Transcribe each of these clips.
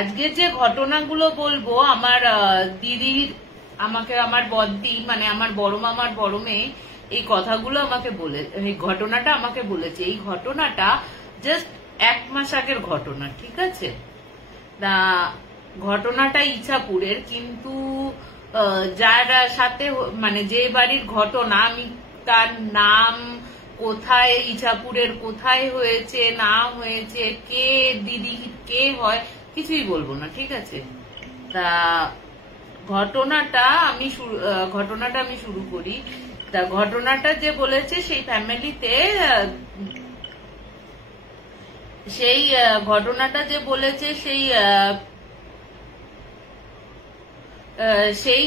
আজকে যে ঘটনাগুলো বলবো আমার দিদির, আমাকে আমার বদ্দি মানে আমার বড় মামার বড় মেয়ে এই কথাগুলো আমাকে বলে, এই ঘটনাটা আমাকে বলেছে। এই ঘটনাটা জাস্ট 1 মাস আগের ঘটনা, ঠিক আছে? তা ঘটনাটা ইছাপুরের, কিন্তু যার সাথে মানে যে বাড়ির ঘটনা, আমি তার নাম, কোথায় ইছাপুরের কোথায় হয়েছে না হয়েছে, কে দিদি কে হয় কিছুই বলবো না, ঠিক আছে? তা ঘটনাটা আমি শুরু করি। তা ঘটনাটা যে বলেছে সেই ফ্যামিলিতে, সেই ঘটনাটা যে বলেছে সেই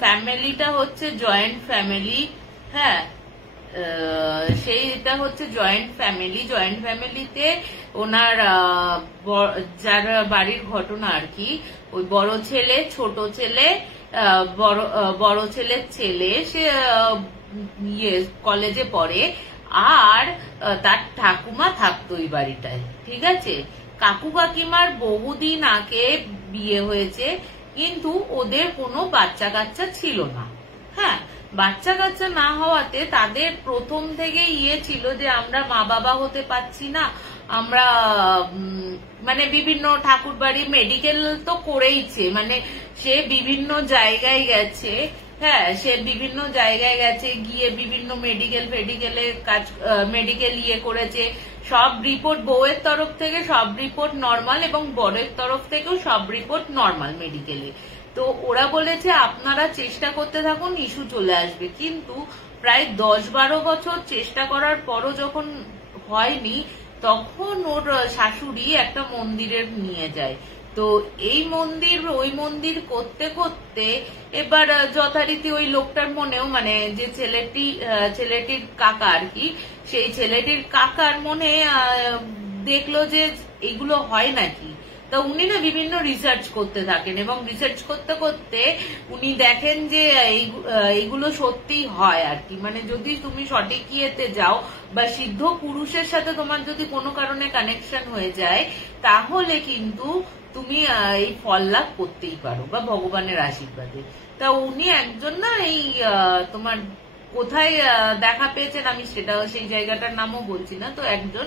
ফ্যামিলিটা হচ্ছে জয়েন্ট ফ্যামিলি। হ্যাঁ, সেইটা হচ্ছে জয়েন্ট ফ্যামিলিতে ওনার যার বাড়ির ঘটনা আর কি, ওই বড় ছেলে, ছোট ছেলে, বড় ছেলের ছেলে, সে কলেজে পড়ে, আর তার ঠাকুমা থাকতো ওই বাড়িটায়, ঠিক আছে? কাকু কাকিমার বহুদিন আগে বিয়ে হয়েছে, কিন্তু ওদের কোনো বাচ্চা কাচ্চা ছিল না। হ্যাঁ, বাচ্চা কাচ্চা না হওয়াতে তাদের প্রথম থেকে ছিল যে আমরা মা বাবা হতে পারছি না, আমরা মানে বিভিন্ন ঠাকুর বাড়ি, মেডিকেল তো করেইছে, মানে সে বিভিন্ন জায়গায় গেছে। হ্যাঁ, সে বিভিন্ন জায়গায় গেছে, গিয়ে বিভিন্ন মেডিকেলে কাজ, মেডিকেল করেছে। সব রিপোর্ট, বউয়ের তরফ থেকে সব রিপোর্ট নর্মাল এবং বরের তরফ থেকেও সব রিপোর্ট নর্মাল মেডিকেলে। তো ওরা বলেছে আপনারা চেষ্টা করতে থাকুন, ইস্যু চলে আসবে। কিন্তু প্রায় 10-12 বছর চেষ্টা করার পরও যখন হয়নি, তখন ওর শাশুড়ি একটা মন্দিরে নিয়ে যায়। তো এই মন্দির ওই মন্দির করতে করতে এবার যথারীতি ওই লোকটার মনেও, মানে যে ছেলেটির কাকা আর কি, সেই ছেলেটির কাকার মনে দেখলো যে এগুলো হয় নাকি। তা উনি না বিভিন্ন রিসার্চ করতে থাকেন, এবং রিসার্চ করতে করতে উনি দেখেন যে এইগুলো সত্যি হয় আর কি। মানে যদি তুমি সঠিক ইয়েতে যাও বা সিদ্ধ পুরুষের সাথে তোমার যদি কোনো কারণে কানেকশন হয়ে যায়, তাহলে কিন্তু তুমি এই ফল লাভ করতেই পারো, বা ভগবানের আশীর্বাদে। তা উনি একজন না, এই তোমার কোথায় দেখা পেয়েছেন আমি সেই জায়গাটার নামও বলছি না, তো একজন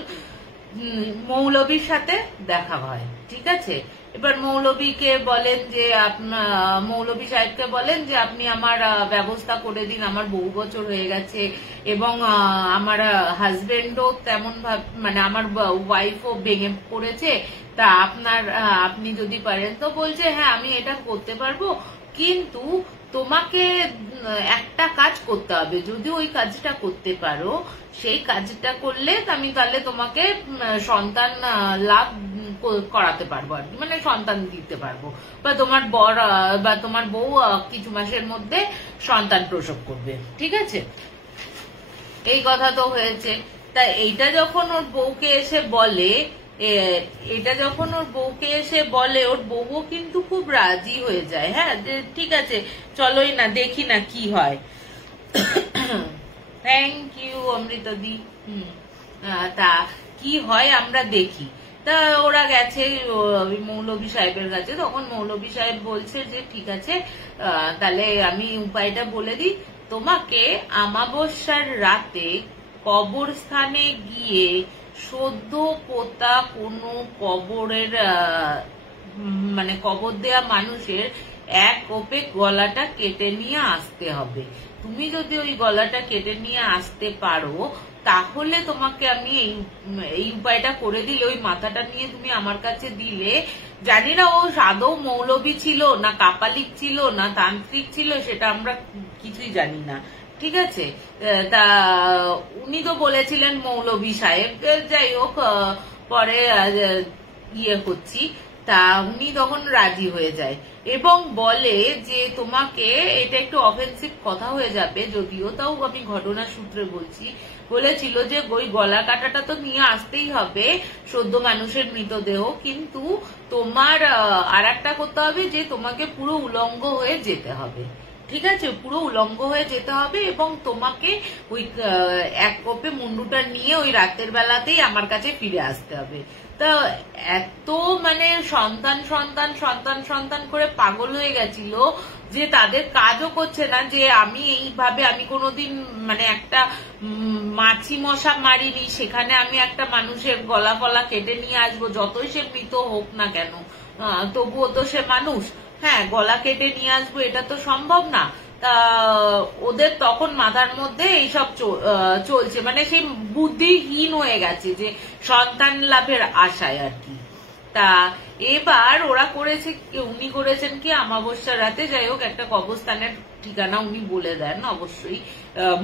মৌলবীর সাথে দেখা হয়, ঠিক আছে? এবার মৌলবীকে বলেন যে মৌলবী সাহেবকে বলেন যে আপনি আমার ব্যবস্থা করে দিন, আমার বহু বছর হয়ে গেছে, এবং আমার হাজবেন্ডও তেমন ভাবে, মানে আমার ওয়াইফও ভেঙে পড়েছে, তা আপনি যদি পারেন। তো বলছে হ্যাঁ আমি এটা করতে পারবো, কিন্তু তোমাকে একটা কাজ করতে হবে, যদি ওই কাজটা করতে পারো, সেই কাজটা করলে আমি তাহলে তোমাকে সন্তান লাভ করাতে পারবো আর কি, মানে সন্তান দিতে পারবো, বা তোমার বর বা তোমার বউ কিছু মাসের মধ্যে সন্তান প্রসব করবে, ঠিক আছে? এই কথা তো হয়েছে। তা এইটা যখন ওর বউকে এসে বলে, ওর বউও কিন্তু খুব রাজি হয়ে যায়। হ্যাঁ, ঠিক আছে চলোই না, দেখি না কি হয়। থ্যাংক ইউ অমৃতদি। তা কি হয় আমরা দেখি। তা ওরা গেছে মৌলবী সাহেবের কাছে, তখন মৌলবী সাহেব বলছে যে ঠিক আছে, তাহলে আমি উপায়টা বলে দিই, তোমাকে আমাবস্যার রাতে কবরস্থানে গিয়ে সদ্য পোতা কোনো কবরের মানে কবর দেয়া মানুষের এক কোপে গলাটা কেটে নিয়ে আসতে হবে। তুমি যদি ওই গলাটা কেটে নিয়ে আসতে পারো, তাহলে তোমাকে আমি এই উপায়টা করে দিলে, ওই মাথাটা নিয়ে তুমি আমার কাছে দিলে, জানি না ও আদৌ মৌলবী ছিল না কাপালিক ছিল না তান্ত্রিক ছিল, সেটা আমরা কিছুই জানি না, ঠিক আছে? তা উনি তো বলেছিলেন মৌলবী সাহেব, যাই হোক পরে করছি। তা উনি তখন রাজি হয়ে যায় এবং বলে যে তোমাকে, এটা একটু অফেন্সিভ কথা হয়ে যাবে যদিও, তাও আমি ঘটনা সূত্রে বলছি, বলেছিল যে ওই গলা কাটাটা তো নিয়ে আসতেই হবে, সদ্য মানুষের মৃতদেহ, কিন্তু তোমার আর একটা করতে হবে যে তোমাকে পুরো উলঙ্গ হয়ে যেতে হবে, ঠিক আছে, পুরো উলঙ্গ হয়ে যেতে হবে এবং তোমাকে ওই এক কোপে মুন্ডুটা নিয়ে ওই রাতের বেলাতেই আমার কাছে ফিরে আসতে হবে। তা এত মানে সন্তান সন্তান সন্তান সন্তান করে পাগল হয়ে গেছিল যে তাদের কাজও করছে না, যে আমি এইভাবে আমি কোনোদিন মানে একটা মাছি মশা মারিনি, সেখানে আমি একটা মানুষের গলা ফলা কেটে নিয়ে আসবো, যতই সে মৃত হোক না কেন তবুও তো সে মানুষ। হ্যাঁ, গলা কেটে নিয়ে আসবো, এটা তো সম্ভব না। তা ওদের তখন মাথার মধ্যে এইসব চলছে, মানে সেই বুদ্ধিহীন হয়ে গেছে যে সন্তান লাভের আশায় আর কি। তা এবার ওরা করেছে, উনি করেছেন কি অমাবস্যার রাতে, যাই হোক একটা কবরস্থানের ঠিকানা উনি বলে দেন, অবশ্যই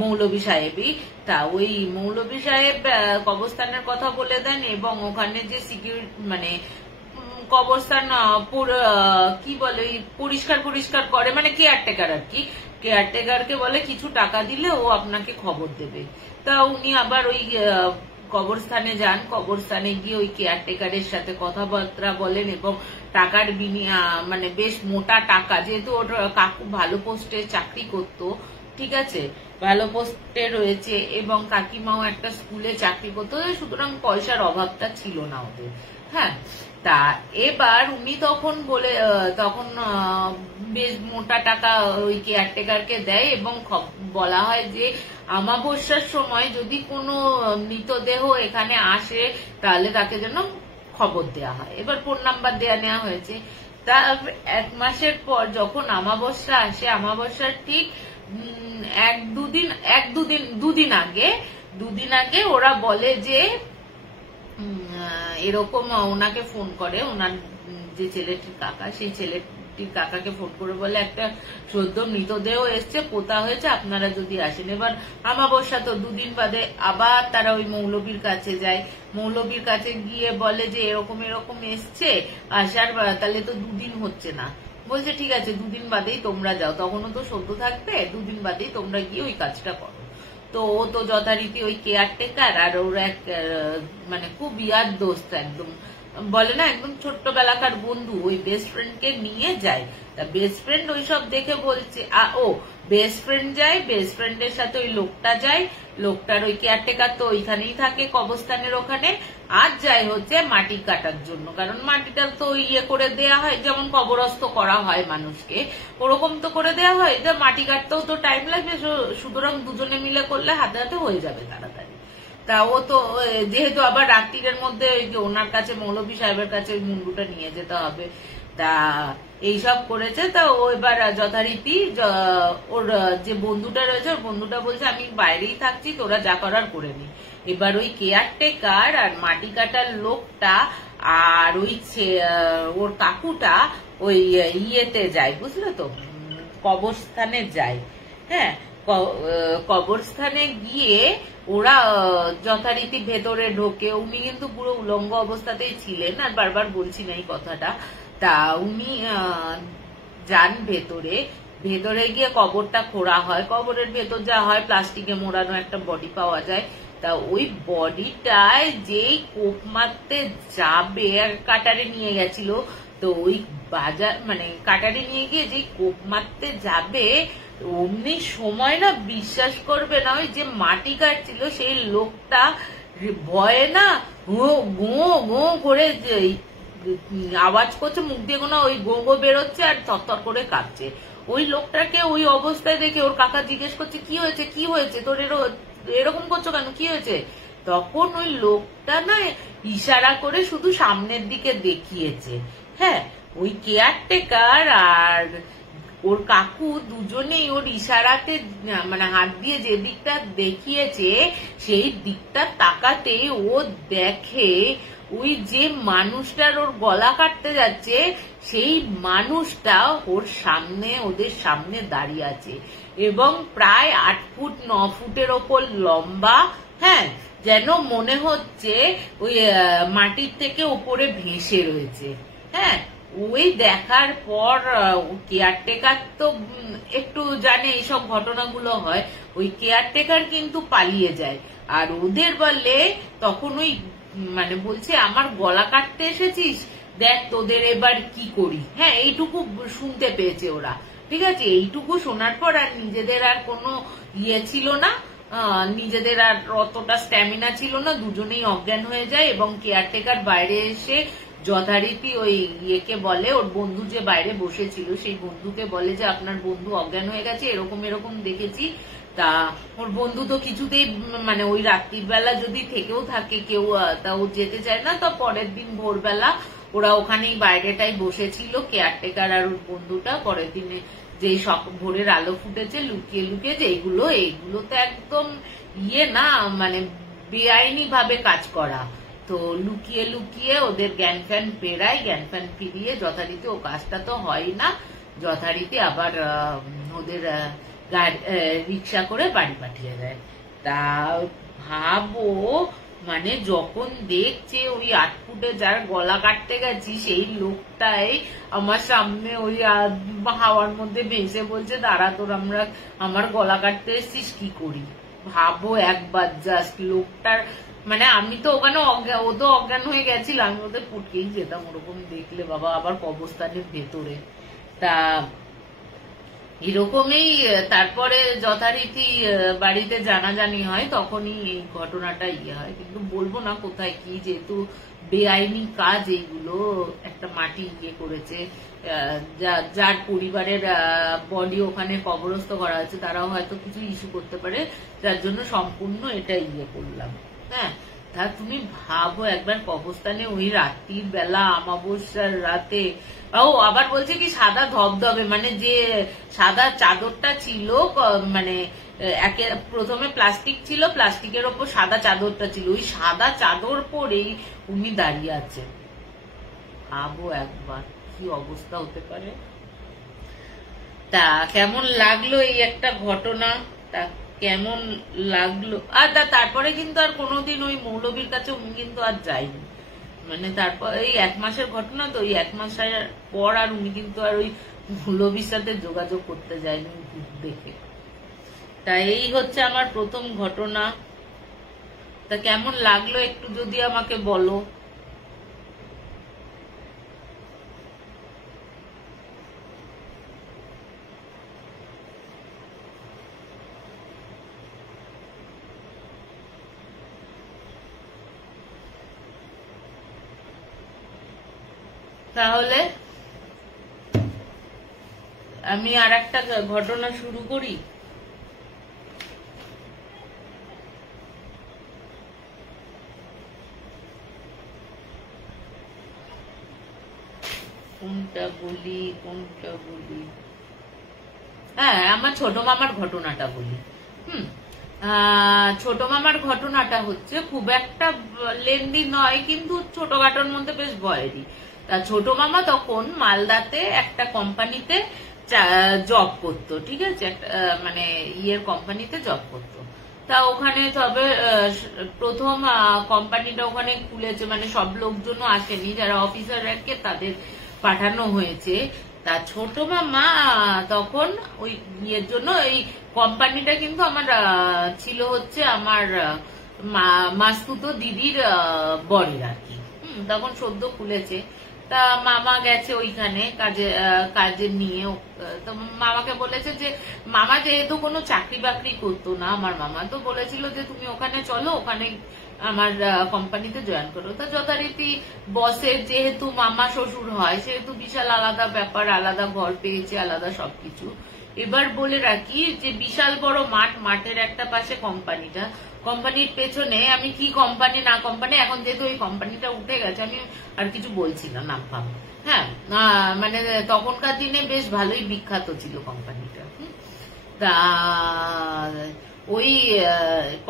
মৌলভী সাহেবই। তা ওই মৌলভী সাহেব কবরস্থানের কথা বলে দেন এবং ওখানে যে সিকিউরিটি মানে কবরস্থান কি বলে পরিষ্কার পরিষ্কার করে, মানে কেয়ারটেকার আর কি, কেয়ারটেকারকে বলে কিছু টাকা দিলে ও আপনাকে খবর দেবে। তা উনি আবার ওই কবরস্থানে যান, কবরস্থানে গিয়ে ওই কেয়ারটেকারের সাথে কথাবার্তা বলেন এবং টাকার মানে বেশ মোটা টাকা, যেহেতু ওর কাকু ভালো পোস্টে চাকরি করতো, ঠিক আছে, ভালো পোস্টে রয়েছে এবং কাকিমাও একটা স্কুলে চাকরি করতো, সুতরাং পয়সার অভাবটা ছিল না ওদের। হ্যাঁ, তা এবার উনি তখন বেশ মোটা টাকা ওই কেয়ারটেকারকে দেয় এবং বলা হয় যে অমাবস্যার সময় যদি কোনো মৃতদেহ এখানে আসে তাহলে তাকে যেন খবর দেওয়া হয়। এবার ফোন নাম্বার নেওয়া হয়েছে। তা 1 মাসের পর যখন অমাবস্যা আসে, অমাবস্যার ঠিক দুদিন আগে ওরা বলে যে এরকম ওনাকে ফোন করে, ওনার যে ছেলেটির কাকা, সেই ছেলেটির কাকাকে ফোন করে বলে একটা সদ্য মৃতদেহ এসছে, পোতা হয়েছে, আপনারা যদি আসেন। এবার অমাবস্যা তো 2 দিন বাদে আবার তারা ওই মৌলবীর কাছে যায়, মৌলবীর কাছে গিয়ে বলে যে এরকম এরকম এসছে, আসার তাহলে তো 2 দিন হচ্ছে না। বলছে ঠিক আছে 2 দিন বাদেই তোমরা যাও, তখনও তো সদ্য থাকবে, 2 দিন বাদেই তোমরা গিয়ে ওই কাজটা করো। তো ও তো যথারীতি ওই কেয়ারটেকার আর ওর এক মানে খুব ইয়ার দোস্ত, একদম বলে না একদম ছোট্টবেলাকার বন্ধু, ওই বেস্ট ফ্রেন্ডকে নিয়ে যায়। তা বেস্ট ফ্রেন্ড ওইসব দেখে বলছে বেস্ট ফ্রেন্ড যায়, বেস্ট ফ্রেন্ডের সাথে ওই লোকটা যায়, লোকটার ওই কেয়ারটেকার তো ওইখানেই থাকে কবরস্থানের ওখানে, আর যায় হচ্ছে মাটি কাটার জন্য, কারণ মাটিটা তো ইয়ে করে দেয়া হয়, যেমন কবরস্থ করা হয় মানুষকে ওরকম তো করে দেয়া হয়, যে মাটি কাটতেও তো টাইম লাগবে, সুতরাং দুজনে মিলে করলে হাতে হাতে হয়ে যাবে তাড়াতাড়ি। তা ও তো যেহেতু আবার রাত্রির মধ্যে ওনার কাছে মৌলভী সাহেবের কাছে ওই মুন্ডুটা নিয়ে যেতে হবে, তা এইসব করেছে। তা ও এবার যথারীতি ওর যে বন্ধুটা রয়েছে, ওর বন্ধুটা বলছে আমি বাইরেই থাকছি, তোরা যা করার করে নি। এবার ওই কেয়ারটেকার আর মাটি কাটার লোকটা আর ওই ওর কাকুটা ওই ইয়েতে যায়, বুঝলে তো, কবরস্থানে যায়। হ্যাঁ, কবরস্থানে গিয়ে ওরা যথারীতি ভেতরে ঢোকে, উনি কিন্তু পুরো উলঙ্গ অবস্থাতেই ছিলেন, আর বারবার বলছি না এই কথাটা। তা উনি যান ভেতরে, ভেতরে গিয়ে কবরটা খোঁড়া হয়, কবরের ভেতর যা হয় প্লাস্টিকে মোড়ানো একটা বডি পাওয়া যায়। তা ওই বডিটায় যেই কোপ মারতে যাবে, কাটারে নিয়ে গেছিল, তো ওই বাজার মানে কাটারে নিয়ে গিয়ে যেই কোপ মারতে যাবে অমনি সময় না, বিশ্বাস করবে না, ওই যে মাটি কাটছিল সেই লোকটা ভয়ে না গো গো করে আওয়াজ করছে, মুখ দিয়ে কোনো ওই গো গো বেরোচ্ছে আর থরথর করে কাঁপছে। ওই লোকটাকে ওই অবস্থায় দেখে ওর কাকা জিজ্ঞেস করছে কি হয়েছে কি হয়েছে তোর, এরকম করছো কেন, কি হয়েছে? তখন ওই লোকটা না ইশারা করে শুধু সামনের দিকে দেখিয়েছে। হ্যাঁ, ওই কেয়ারটেকার আর ওর কাকু দুজনেই ওর ইশারাতে মানে হাত দিয়ে যে দিকটা দেখিয়েছে সেই দিকটা তাকাতে ও দেখে ওই যে মানুষটার ওর গলা কাটতে যাচ্ছে সেই মানুষটা ওর সামনে, ওদের সামনে দাঁড়িয়ে আছে এবং প্রায় 8 ফুট 9 ফুটের ওপর লম্বা। হ্যাঁ, যেন মনে হচ্ছে ওই মাটির থেকে উপরে ভেসে রয়েছে। হ্যাঁ, ওই দেখার পর কেয়ারটেকার তো একটু জানে এইসব ঘটনাগুলো হয়, ওই কেয়ারটেকার কিন্তু পালিয়ে যায়। আর ওদের বলে তখন ওই মানে বলছে আমার গলা কাটতে এসেছিস, দেখ তোদের এবার কি করি। হ্যাঁ, এইটুকু শুনতে পেয়েছে ওরা, ঠিক আছে। এইটুকু শোনার পর আর নিজেদের আর কোনো ইয়ে ছিল না, নিজেদের আর অতটা স্ট্যামিনা ছিল না, দুজনেই অজ্ঞান হয়ে যায় এবং কেয়ারটেকার বাইরে এসে যথারীতি ওই ইয়েকে বলে, ওর বন্ধু যে বাইরে বসেছিল সেই বন্ধুকে বলে যে আপনার বন্ধু অজ্ঞান হয়ে গেছে, এরকম এরকম দেখেছি। তা ওর বন্ধু তো কিছুতেই মানে ওই রাত্রির বেলা যদি থেকেও থাকে কেউ, তা ও যেতে চায় না। তো পরের দিন ভোরবেলা ওরা ওখানেই বাইরেটাই বসেছিল কেয়ারটেকার আর ওর বন্ধুটা। পরের দিনে যেই ভোরের আলো ফুটেছে লুকিয়ে লুকিয়ে, যে এইগুলো তো একদম ইয়ে না, মানে বেআইনি ভাবে কাজ করা। তো লুকিয়ে লুকিয়ে ওদের জ্ঞান ফ্যান ফেরায়, জ্ঞান ফ্যান ফিরিয়ে যথারীতি ও কাজটা তো হয় না, যথারীতি আবার ওদের রিক্সা করে বাড়ি পাঠিয়ে দেয়। তা ভাবো, মানে যখন দেখছে ওই 8 ফুটে যার গলা কাটতে গেছি সেই লোকটাই আমার সামনে ওই হাওয়ার মধ্যে ভেসে বলছে দাঁড়া তোর আমার গলা কাটতে এসছিস, কি করি। ভাবো একবার জাস্ট লোকটার, মানে আমি তো ওখানে ও তো অজ্ঞান হয়ে গেছিল, আমি ওদের পুটকেই যেতাম ওরকম দেখলে বাবা, আবার কবরস্থানের ভেতরে। তা এরকমই তারপরে যথারীতি বাড়িতে জানাজানি হয়, তখনই এই ঘটনাটা ইয়ে হয়। কিন্তু বলবো না কোথায় কি, যেহেতু বেআইনি কাজ এইগুলো। একটা মাটি ইয়ে করেছে, যার পরিবারের বডি ওখানে কবরস্থ করা আছে তারাও হয়তো কিছু ইস্যু করতে পারে, যার জন্য সম্পূর্ণ এটা ইয়ে করলাম। হ্যাঁ, তা তুমি ভাবো একবার কবরস্থানে ওই রাত্রির বেলা, অমাবস্যার রাতে। ও আবার বলছে কি সাদা ধবধবে, মানে যে সাদা চাদরটা ছিল, মানে প্রথমে প্লাস্টিক ছিল, প্লাস্টিকের ওপর সাদা চাদরটা ছিল, ওই সাদা চাদর পরেই উনি দাঁড়িয়ে আছেন। ভাবো একবার কি অবস্থা হতে পারে। তা কেমন লাগলো এই একটা ঘটনা, তা কেমন লাগলো। আর তারপরে কিন্তু আর কোনোদিন ওই মৌলবীর কাছে উনি কিন্তু আর যায়নি, মানে তারপর এই 1 মাসের ঘটনা তো, ওই 1 মাসের পর আর উনি কিন্তু আর ওই মৌলবীর সাথে যোগাযোগ করতে যায়নি দেখে। তা এই হচ্ছে আমার প্রথম ঘটনা। তা কেমন লাগলো একটু যদি আমাকে বলো। তাহলে আমি আর একটা ঘটনা শুরু করি। কোনটা বলি। হ্যাঁ, আমার ছোট মামার ঘটনাটা বলি। ছোট মামার ঘটনাটা হচ্ছে খুব একটা লেন্দি নয়, কিন্তু ছোটখাটোর মধ্যে বেশ ভয়েরই। তা ছোট মামা তখন মালদাতে একটা কোম্পানিতে জব করতো, ঠিক আছে, মানে ইয়ের কোম্পানিতে জব করতো। তা ওখানে তবে প্রথম কোম্পানিটা ওখানে খুলেছে, মানে সব লোকজনও আসেনি, যারা অফিসার র্যাঙ্কে তাদের পাঠানো হয়েছে। তা ছোট মামা তখন ওই ইয়ের জন্য, এই কোম্পানিটা কিন্তু আমার ছিল হচ্ছে আমার মাসতুতো দিদির বরের আর কি। তখন সদ্য খুলেছে। তা মামা গেছে ওইখানে কাজে নিয়ে। তো মামাকে বলেছে যে, মামা যেহেতু কোনো চাকরি বাকরি করতো না আমার মামা, তো বলেছিল যে তুমি ওখানে চলো, ওখানে আমার কোম্পানিতে জয়েন করো। তা যথারীতি বসের যেহেতু মামা শ্বশুর হয়, সেহেতু বিশাল আলাদা ব্যাপার, আলাদা ঘর পেয়েছে, আলাদা সবকিছু। এবার বলে রাখি যে বিশাল বড় মাঠের একটা পাশে কোম্পানিটা, কোম্পানির পেছনে, আমি কি কোম্পানি না কোম্পানি, এখন যেহেতু ওই কোম্পানিটা উঠে গেছে আমি আর কিছু বলছি না নাম ফাম। হ্যাঁ, মানে তখনকার দিনে বেশ ভালোই বিখ্যাত ছিল কোম্পানিটা। তা ওই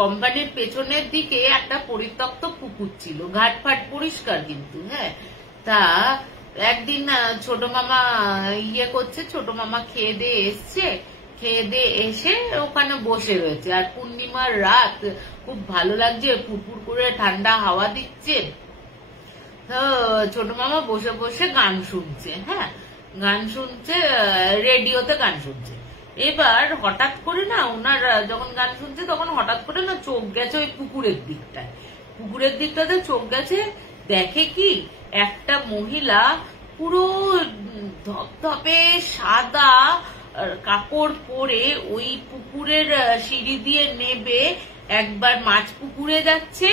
কোম্পানির পেছনের দিকে একটা পরিত্যক্ত পুকুর ছিল, ঘাটফাট পরিষ্কার কিন্তু। হ্যাঁ, তা একদিন ছোট মামা ইয়ে করছে, ছোট মামা খেয়ে দিয়ে এসছে, খেয়ে দিয়ে এসে ওখানে বসে রয়েছে, আর পূর্ণিমার রাত, খুব ভালো লাগছে, পুরপুর করে ঠান্ডা হাওয়া দিচ্ছে। তো ছোট মামা বসে বসে গান শুনছে। হ্যাঁ, গান শুনছে, রেডিওতে গান শুনছে। এবার হঠাৎ করে না, ওনার যখন গান শুনছে তখন হঠাৎ করে না চোখ গেছে ওই পুকুরের দিকটাতে চোখ গেছে। দেখে কি, একটা মহিলা পুরো ধপধপে সাদা, কাপড় পরে ওই পুকুরের সিঁড়ি দিয়ে নেবে, একবার মাছ পুকুরে যাচ্ছে,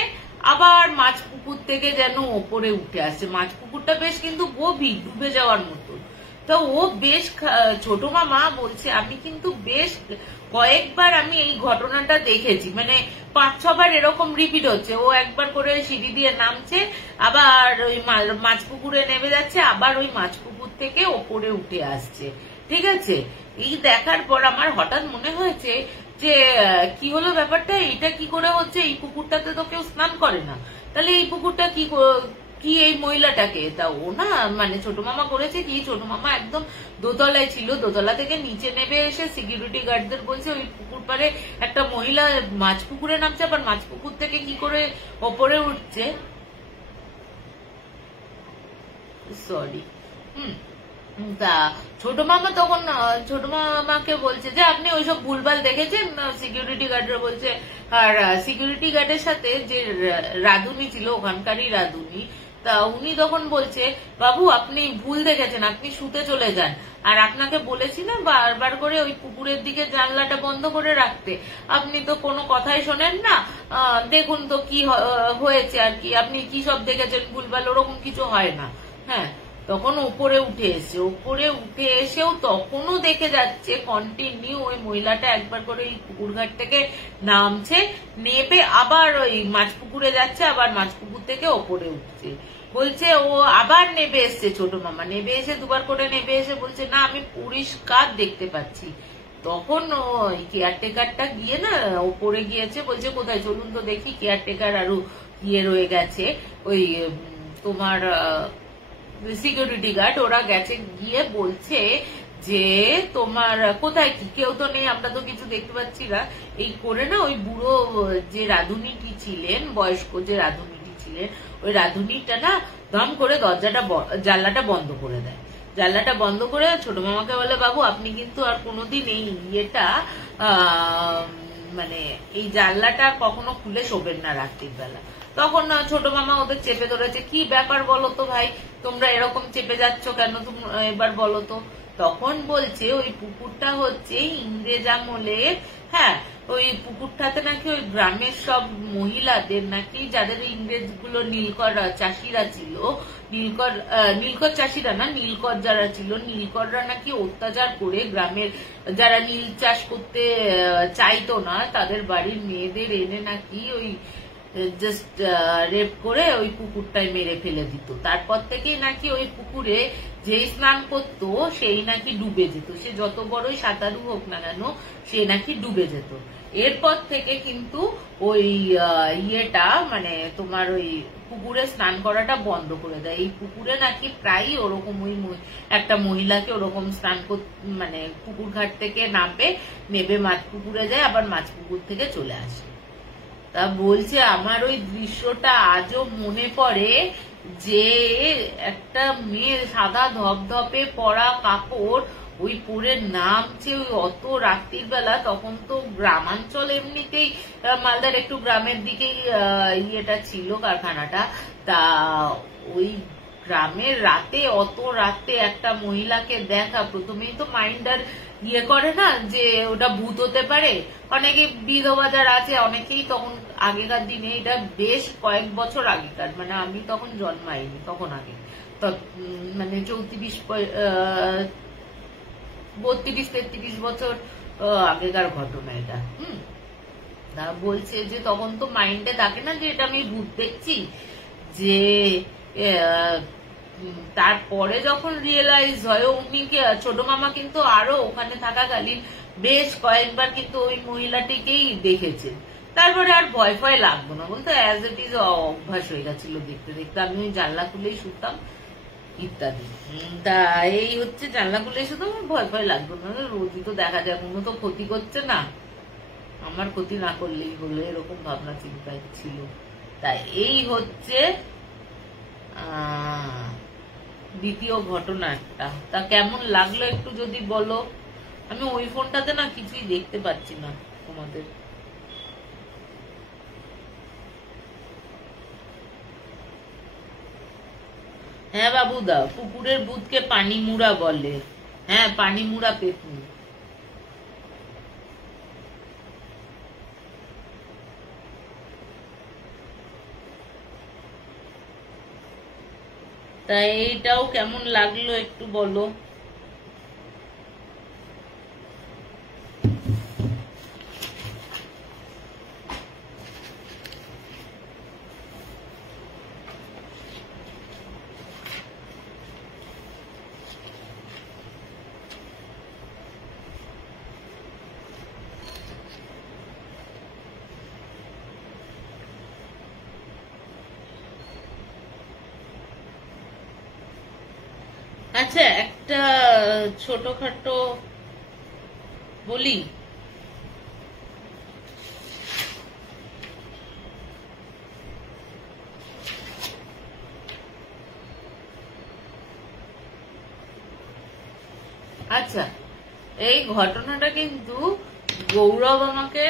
আবার মাছ পুকুর থেকে যেন ওপরে উঠে আসছে। মাছ পুকুরটা বেশ কিন্তু গভীর, ডুবে যাওয়ার মতো। তো ও বেশ, ছোট মামা বলছে আমি কিন্তু বেশ কয়েকবার আমি এই ঘটনাটা দেখেছি, মানে 5-6 বার এরকম রিপিট হচ্ছে। ও একবার করে সিঁড়ি দিয়ে নামছে, আবার ওই মাছ পুকুরে নেমে যাচ্ছে, আবার ওই মাছ পুকুর থেকে ওপরে উঠে আসছে। ঠিক আছে, এই দেখার পর আমার হঠাৎ মনে হয়েছে যে কি হলো ব্যাপারটা, এটা কি করে হচ্ছে? এই পুকুরটাতে তো কেউ স্নান করে না, তাহলে এই পুকুরটা কি এই মহিলাটাকে? তা ও না, মানে ছোট মামা করেছে কি, ছোট মামা একদম দোতলায় ছিল, দোতলা থেকে নিচে নেমে এসে সিকিউরিটি গার্ডদের বলছে ওই পুকুর পারে একটা মহিলা মাছ পুকুরে নামছে, আবার মাছ পুকুর থেকে কি করে ওপরে উঠছে। সরি। তা ছোট মামা তখন ছোট মামাকে বলছে যে আপনি ওইসব ভুলভাল দেখেছেন। সিকিউরিটি গার্ডরা বলছে, আর সিকিউরিটি গার্ডের সাথে যে রাধুনি ছিল, ওখানকারই রাধুনি, তা উনি তখন বলছে বাবু আপনি ভুল দেখেছেন, আপনি শুতে চলে যান। আর আপনাকে বলেছি না বারবার করে ওই পুকুরের দিকে জানলাটা বন্ধ করে রাখতে, আপনি তো কোনো কথাই শোনেন না। দেখুন তো কি হয়েছে আর কি, আপনি কি সব দেখেছেন ভুলভাল, ওরকম কিছু হয় না। হ্যাঁ, তখন উপরে উঠে এসে, উপরে উঠে এসেও তখনও দেখে যাচ্ছে কন্টিনিউ ওই মহিলাটা একবার করে ওই পুকুর ঘাট থেকে নামছে, নেবে আবার ওই মাছ পুকুরে যাচ্ছে, আবার মাছ পুকুর থেকে ওপরে উঠছে। বলছে ও আবার নেবে এসছে, ছোট মামা নেবে এসে দুবার করে নেবে এসে বলছে না আমি পরিষ্কার দেখতে পাচ্ছি। তখন ওই কেয়ারটেকারটা গিয়ে না ওপরে গিয়েছে, বলছে কোথায় চলুন তো দেখি। কেয়ারটেকার আরো গিয়ে রয়ে গেছে, ওই তোমার সিকিউরিটি গার্ড, ওরা গেছে, গিয়ে বলছে যে তোমার কোথায় কি, কেউ তো নেই, আমরা তো কিছু দেখতে পাচ্ছি না। এই করে না ওই বুড়ো যে রাধুনিটি ছিলেন, বয়স্ক যে রাধুনিটি ছিলেন, ওই রাধুনিটা না দম করে জানলাটা বন্ধ করে দেয়। জানলাটা বন্ধ করে ছোট মামাকে বলে বাবু আপনি কিন্তু আর কোনোদিন এই ইয়েটা মানে এই জানলাটা কখনো খুলে শোবেন না রাত্রির বেলা। তখন ছোট মামা ওদের চেপে ধরেছে, কি ব্যাপার বলো তো ভাই, তোমরা এরকম চেপে যাচ্ছ কেন, তুমি এবার বলো তো। তখন বলছে ওই পুকুরটা হচ্ছে ইংরেজ আমলের, হ্যাঁ ওই পুকুরটাতে নাকি ওই গ্রামের সব মহিলাদের নাকি, যাদের ইংরেজ গুলো নীলকর চাষিরা ছিল, নীলকর চাষিরা না, নীলকর যারা ছিল, নীলকররা নাকি অত্যাচার করে গ্রামের যারা নীল চাষ করতে চাইতো না তাদের বাড়ির মেয়েদের এনে নাকি ওই জাস্ট রেপ করে ওই পুকুরটায় মেরে ফেলে দিত। তারপর থেকেই নাকি ওই পুকুরে যেই স্নান করতো সেই নাকি ডুবে যেত, সে যত বড়ই সাঁতারু হোক না কেন সে নাকি ডুবে যেত। এরপর থেকে কিন্তু ওই ইয়েটা মানে তোমার ওই পুকুরে স্নান করাটা বন্ধ করে দেয়। এই পুকুরে নাকি প্রায়ই ওরকম ওই একটা মহিলাকে ওরকম স্নান মানে পুকুর ঘাট থেকে নেবে মাছ পুকুরে যায়, আবার মাছ পুকুর থেকে চলে আসে। তা বলছে আমার ওই দৃশ্যটা আজও মনে পড়ে, যে একটা মেয়ে সাদা ধপধপে পরা কাপড় ওই পরে নামছে ওই অত রাত্রির বেলা। তখন তো গ্রামাঞ্চল এমনিতেই, মালদার একটু গ্রামের দিকেই ইয়েটা ছিল কারখানাটা, তা ওই গ্রামের রাতে, অত রাতে একটা মহিলাকে দেখা, প্রথমেই তো মাইন্ড আর ইয়ে করে না যে ওটা ভূত হতে পারে। অনেকে বিধবা যারা আছে অনেকেই তখন আগেকার দিনে, এটা বেশ কয়েক বছর আগেকার, মানে আমি তখন জন্মাইনি, তখন আগে মানে 32-33 বছর আগেকার ঘটনা এটা। তারা বলছে যে তখন তো মাইন্ডে থাকে না যে এটা আমি ভূত দেখছি, যে তারপরে যখন রিয়েলাইজ হয়, উনি ছোট মামা কিন্তু আরো ওখানে থাকাকালীন বেশ কয়েকবার কিন্তু ওই মহিলাটিকেই দেখেছেন। তারপরে আর ভয় ভয় লাগতো না, বলতো অ্যাজ ইট ইজ অভ্যাস হয়ে গেছিল দেখতে দেখতে। আমি ওই জানলা খুলেই শুতাম ইত্যাদি। তা এই হচ্ছে, জানলা খুলেই শুতাম, ভয় ভয় লাগতো না, রোজই তো দেখা যায়, কোনো তো ক্ষতি করছে না, আমার ক্ষতি না করলেই হলো, এরকম ভাবনা চিন্তা ছিল। তাই এই হচ্ছে দ্বিতীয় ঘটনাটা। তা কেমন লাগলো একটু যদি বলো। আমি ওই ফোনটাতে না কিছুই দেখতে পাচ্ছি না তোমাদের। হ্যাঁ বাবুদা, পুকুরের ভূতকে পানিমুড়া বলে। হ্যাঁ, পানিমুড়া পেতনি। তাই এইটাও কেমন লাগলো একটু বলো। আচ্ছা, একটা ছোটখাটো বলি। আচ্ছা, এই ঘটনাটা কিন্তু গৌরব আমাকে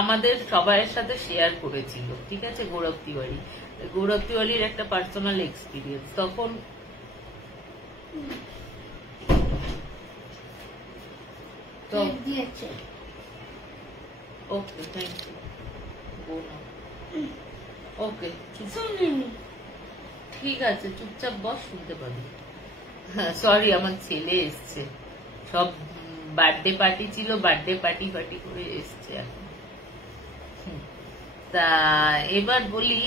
আমাদের সবাইয়ের সাথে শেয়ার করেছিল, ঠিক আছে? গৌরব তিওয়ারির একটা পার্সোনাল এক্সপিরিয়েন্স। তখন ওকে, থ্যাংক ইউ। ওকে, ঠিক আছে, চুপচাপ বস, শুনতে পাবি। সরি, আমার ছেলে এসছে, সব বার্থডে পার্টি ছিল, বার্থডে পার্টি করে এসছে এখন। তা এবার বলি,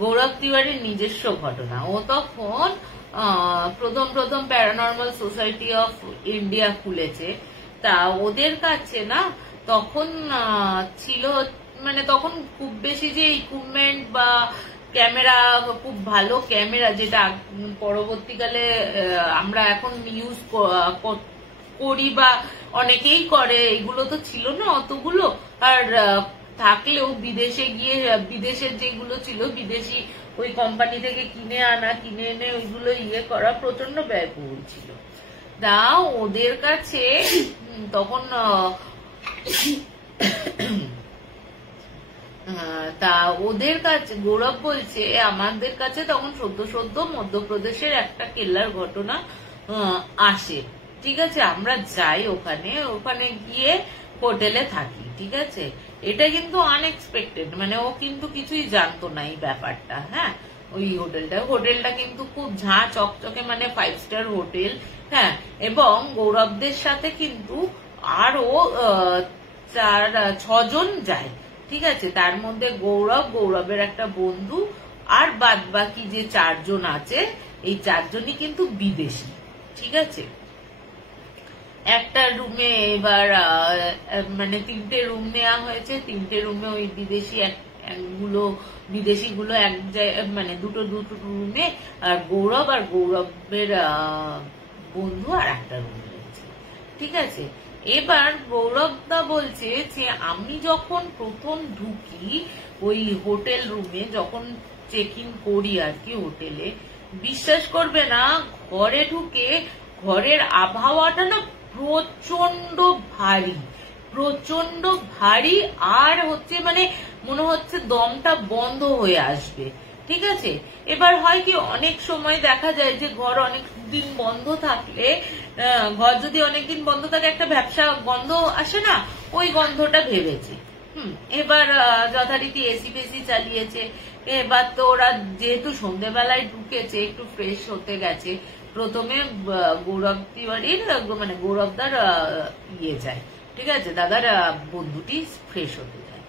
গৌরব তিওয়ারির নিজস্ব ঘটনা। ও তখন প্রথম প্যারানর্মাল সোসাইটি অফ ইন্ডিয়া খুলেছে। তা ওদের কাছে না তখন ছিল, মানে তখন খুব বেশি যে ইকুইপমেন্ট বা ক্যামেরা, খুব ভালো ক্যামেরা যেটা পরবর্তীকালে আমরা এখন ইউজ করি বা অনেকেই করে, এগুলো তো ছিল না অতগুলো। আর থাকলেও বিদেশের যেগুলো ছিল, বিদেশি ওই কোম্পানি থেকে কিনে এনে ওইগুলো করা প্রচন্ড ব্যয়বহুল ছিল। তা ওদের কাছে তখন গৌরব বলছে আমাদের কাছে তখন সদ্য মধ্যপ্রদেশের একটা কেল্লার ঘটনা আসে, ঠিক আছে? আমরা যাই ওখানে গিয়ে হোটেলে থাকি, ঠিক আছে? এটা কিন্তু আনএক্সপেক্টেড, মানে ও কিন্তু কিছুই জানতো না এই ব্যাপারটা। হ্যাঁ, ওই হোটেলটা কিন্তু খুব ঝাঁ চকচকে, মানে 5 স্টার হোটেল। হ্যাঁ, এবং গৌরবদের সাথে কিন্তু আরো 6 জন যায়, ঠিক আছে? তার মধ্যে গৌরবের একটা বন্ধু, আর বাদ বাকি যে 4 জন আছে, এই 4 জনই কিন্তু বিদেশি, ঠিক আছে? একটা রুমে এবার মানে 3টে রুম নেওয়া হয়েছে। 3টে রুমে ওই বিদেশিগুলো এক জায়গায়, মানে দুটো রুমে, আর গৌরবের বন্ধু আর একটা রুম রয়েছে, ঠিক আছে? এবার গৌরবদা বলছে যে আমি যখন প্রথম ঢুকি ওই হোটেল রুমে, যখন চেক ইন করি আর কি হোটেলে, বিশ্বাস করবে না, ঘরে ঢুকে ঘরের আবহাওয়াটা না প্রচন্ড ভারী, আর হচ্ছে মানে মনে হচ্ছে দমটা বন্ধ হয়ে আসবে, ঠিক আছে? এবার হয় কি, অনেক সময় দেখা যায় যে ঘর অনেকদিন বন্ধ থাকলে, একটা ব্যবসা গন্ধ আসে না, ওই গন্ধটা ভেবেছে। এবার যথারীতি এসি ফেসি চালিয়েছে। এবার তো ওরা যেহেতু সন্ধ্যেবেলায় ঢুকেছে, একটু ফ্রেশ হতে গেছে। প্রথমে গৌরব তিওয়ারির, মানে গৌরবদার যায়, ঠিক আছে? দাদার বন্ধুটি ফ্রেশ হতে যায়।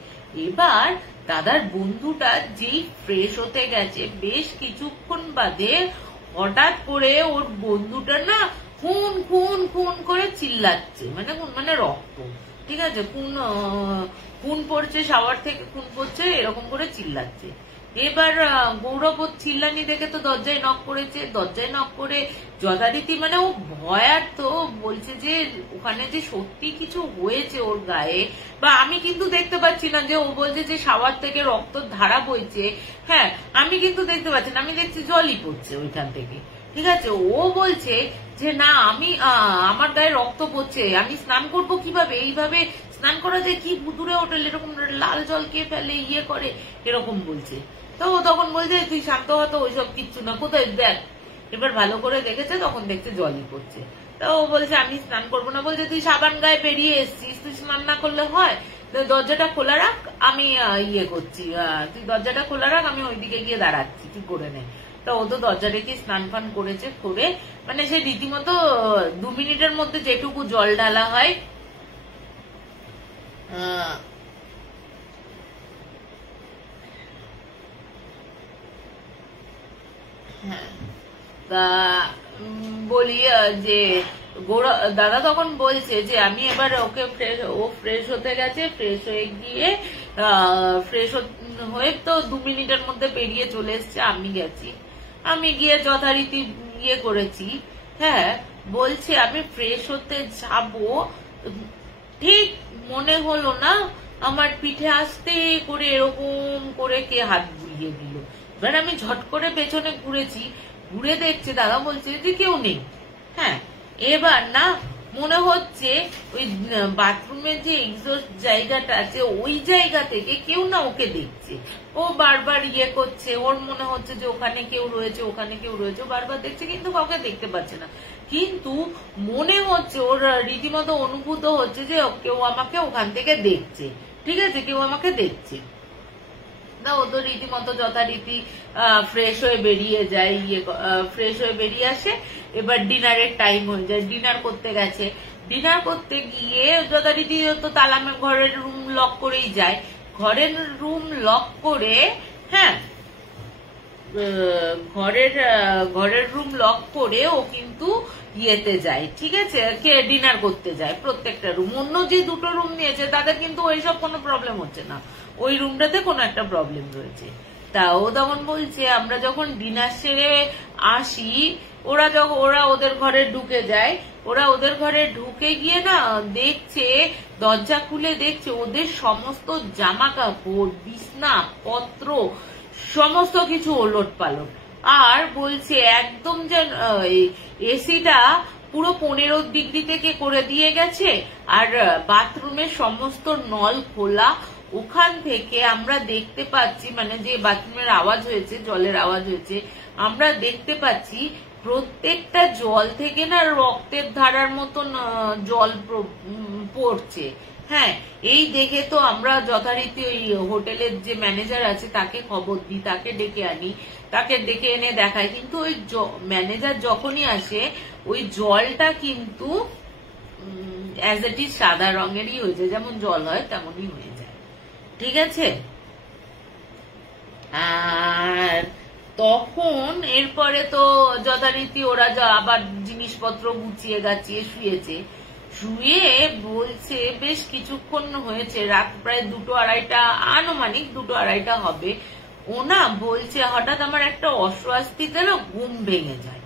এবার দাদার বন্ধুটা যেই ফ্রেশ হতে গেছে, বেশ কিছুক্ষণ বাদে হঠাৎ করে ওর বন্ধুটা না খুন করে চিল্লাচ্ছে, মানে রক্ত, ঠিক আছে? খুন পড়ছে, শাওয়ার থেকে খুন পড়ছে, এরকম করে চিল্লাচ্ছে। এবার গৌরব চিল্লানি দেখে তো দরজায় নক করেছে। দরজায় নক করে যথারীতি, মানে ও ভয়ার্থ, বলছে যে ওখানে যে সত্যি কিছু হয়েছে ওর গায়ে, বা আমি কিন্তু দেখতে পাচ্ছি না। যে ও বলছে যে শাওয়ার থেকে রক্ত ধারা বইছে, হ্যাঁ, আমি কিন্তু দেখতে পাচ্ছি না, আমি দেখছি জলই পড়ছে ওইখান থেকে, ঠিক আছে? ও বলছে যে না, আমার গায়ে রক্ত পড়ছে, আমি স্নান করবো কিভাবে? এইভাবে স্নান করা যায় কি? ভুতুরে হোটেল এরকম লাল জল কে ফেলে করে, এরকম বলছে। তো ও তখন বলছে তুই শান্ত হতো, ওইসব কিচ্ছু না, কোথায় দেখ। এবার ভালো করে দেখেছে, তখন দেখছে জলই পড়ছে। তো ও বলছে আমি স্নান করবো না। বলছে তুই সাবান গায়ে বেরিয়ে এসছিস, তুই স্নান না করলে হয়? দরজাটা খোলা রাখ, আমি করছি, তুই দরজাটা খোলা রাখ, আমি ওইদিকে গিয়ে দাঁড়াচ্ছি, তুই করে নে। তা ও তো দরজা রেখে স্নান ফান করেছে, করে মানে সে রীতিমতো 2 মিনিটের মধ্যে যেটুকু জল ঢালা হয় তা বলি যে দাদা তখন বলছে যে আমি এবার ওকে ও ফ্রেশ হতে গেছে, ফ্রেশ হয়ে গিয়ে ফ্রেশ হয়ে তো 2 মিনিটের মধ্যে বেরিয়ে চলে এসছে। আমি গেছি, আমি গিয়ে যথারীতি ইয়ে করেছি। হ্যাঁ, বলছে আমি ফ্রেশ হতে যাব, ঠিক মনে হলো না আমার পিঠে আস্তে করে এরকম করে কে হাত বুলিয়ে দিল। এবার আমি ঝট করে পেছনে ঘুরেছি, ঘুরে দেখছি দাদা বলছে যে কেউ নেই। হ্যাঁ, এবার না মনে হচ্ছে ওই বাথরুমের যে এক্সস্ট জায়গাটা আছে ওই জায়গা থেকে কেউ না ওকে দেখছে। ও বারবার ইয়ে করছে, ওর মনে হচ্ছে যে ওখানে কেউ রয়েছে, ওখানে কেউ রয়েছে, ও বারবার দেখছে কিন্তু কাউকে দেখতে পাচ্ছে না। কিন্তু মনে হচ্ছে ওর রীতিমতো অনুভূত হচ্ছে যে কেউ আমাকে ওখান থেকে দেখছে। ঠিক আছে, কেউ আমাকে দেখছে। না, ও তো রীতিমতো যথারীতি ফ্রেশ হয়ে বেরিয়ে যায়, ফ্রেশ হয়ে বেরিয়ে আসে। এবার ডিনারের টাইম হয়ে যায়, ডিনার করতে গেছে। ডিনার করতে গিয়ে যথারীতি তো তালা ঘরের রুম লক করেই যায়। ঘরের রুম লক করে, হ্যাঁ, ঘরের রুম লক করে ও কিন্তু ইয়েতে যায়, ঠিক আছে, ডিনার করতে যায়। প্রত্যেকটা রুম, অন্য যে 2টো রুম নিয়েছে তাদের কিন্তু ওইসব কোনো প্রবলেম হচ্ছে না, ওই রুমটাতে কোনো একটা প্রবলেম রয়েছে। তা ও তখন বলছে আমরা যখন ডিনার সেরে আসি, ওরা ওদের ঘরে ঢুকে যায়। ওরা ওদের ঘরে ঢুকে গিয়ে না দেখছে, দরজা খুলে দেখছে ওদের সমস্ত জামা কাপড়, বিছনা পত্র সমস্ত কিছু ওলট পালট। আর বলছে একদম যেন এসিটা পুরো 15 ডিগ্রি থেকে করে দিয়ে গেছে। আর বাথরুমের সমস্ত নল খোলা, ওখান থেকে আমরা দেখতে পাচ্ছি, মানে যে বাথরুমের আওয়াজ হয়েছে, জলের আওয়াজ হয়েছে, আমরা দেখতে পাচ্ছি প্রত্যেকটা জল থেকে না রক্তের ধারার মতন জল পড়ছে। হ্যাঁ, এই দেখে তো আমরা যথারীতি ওই হোটেলের যে ম্যানেজার আছে তাকে খবর দিই, তাকে ডেকে আনি, তাকে ডেকে এনে দেখাই। কিন্তু ওই ম্যানেজার যখনই আসে ওই জলটা কিন্তু অ্যাজ ইট ইজ সাদা রঙেরই হয়ে যায়, যেমন জল হয় তেমনই হয়ে যায়। ঠিক আছে, আর তখন এরপরে তো যথারীতি ওরা আবার জিনিসপত্র গুছিয়ে গাছিয়ে শুয়েছে। শুয়ে বলছে বেশ কিছুক্ষণ হয়েছে, রাত প্রায় 2-2:30, আনুমানিক 2-2:30 হবে। ও না বলছে হঠাৎ আমার একটা অস্বস্তিতে না ঘুম ভেঙে যায়।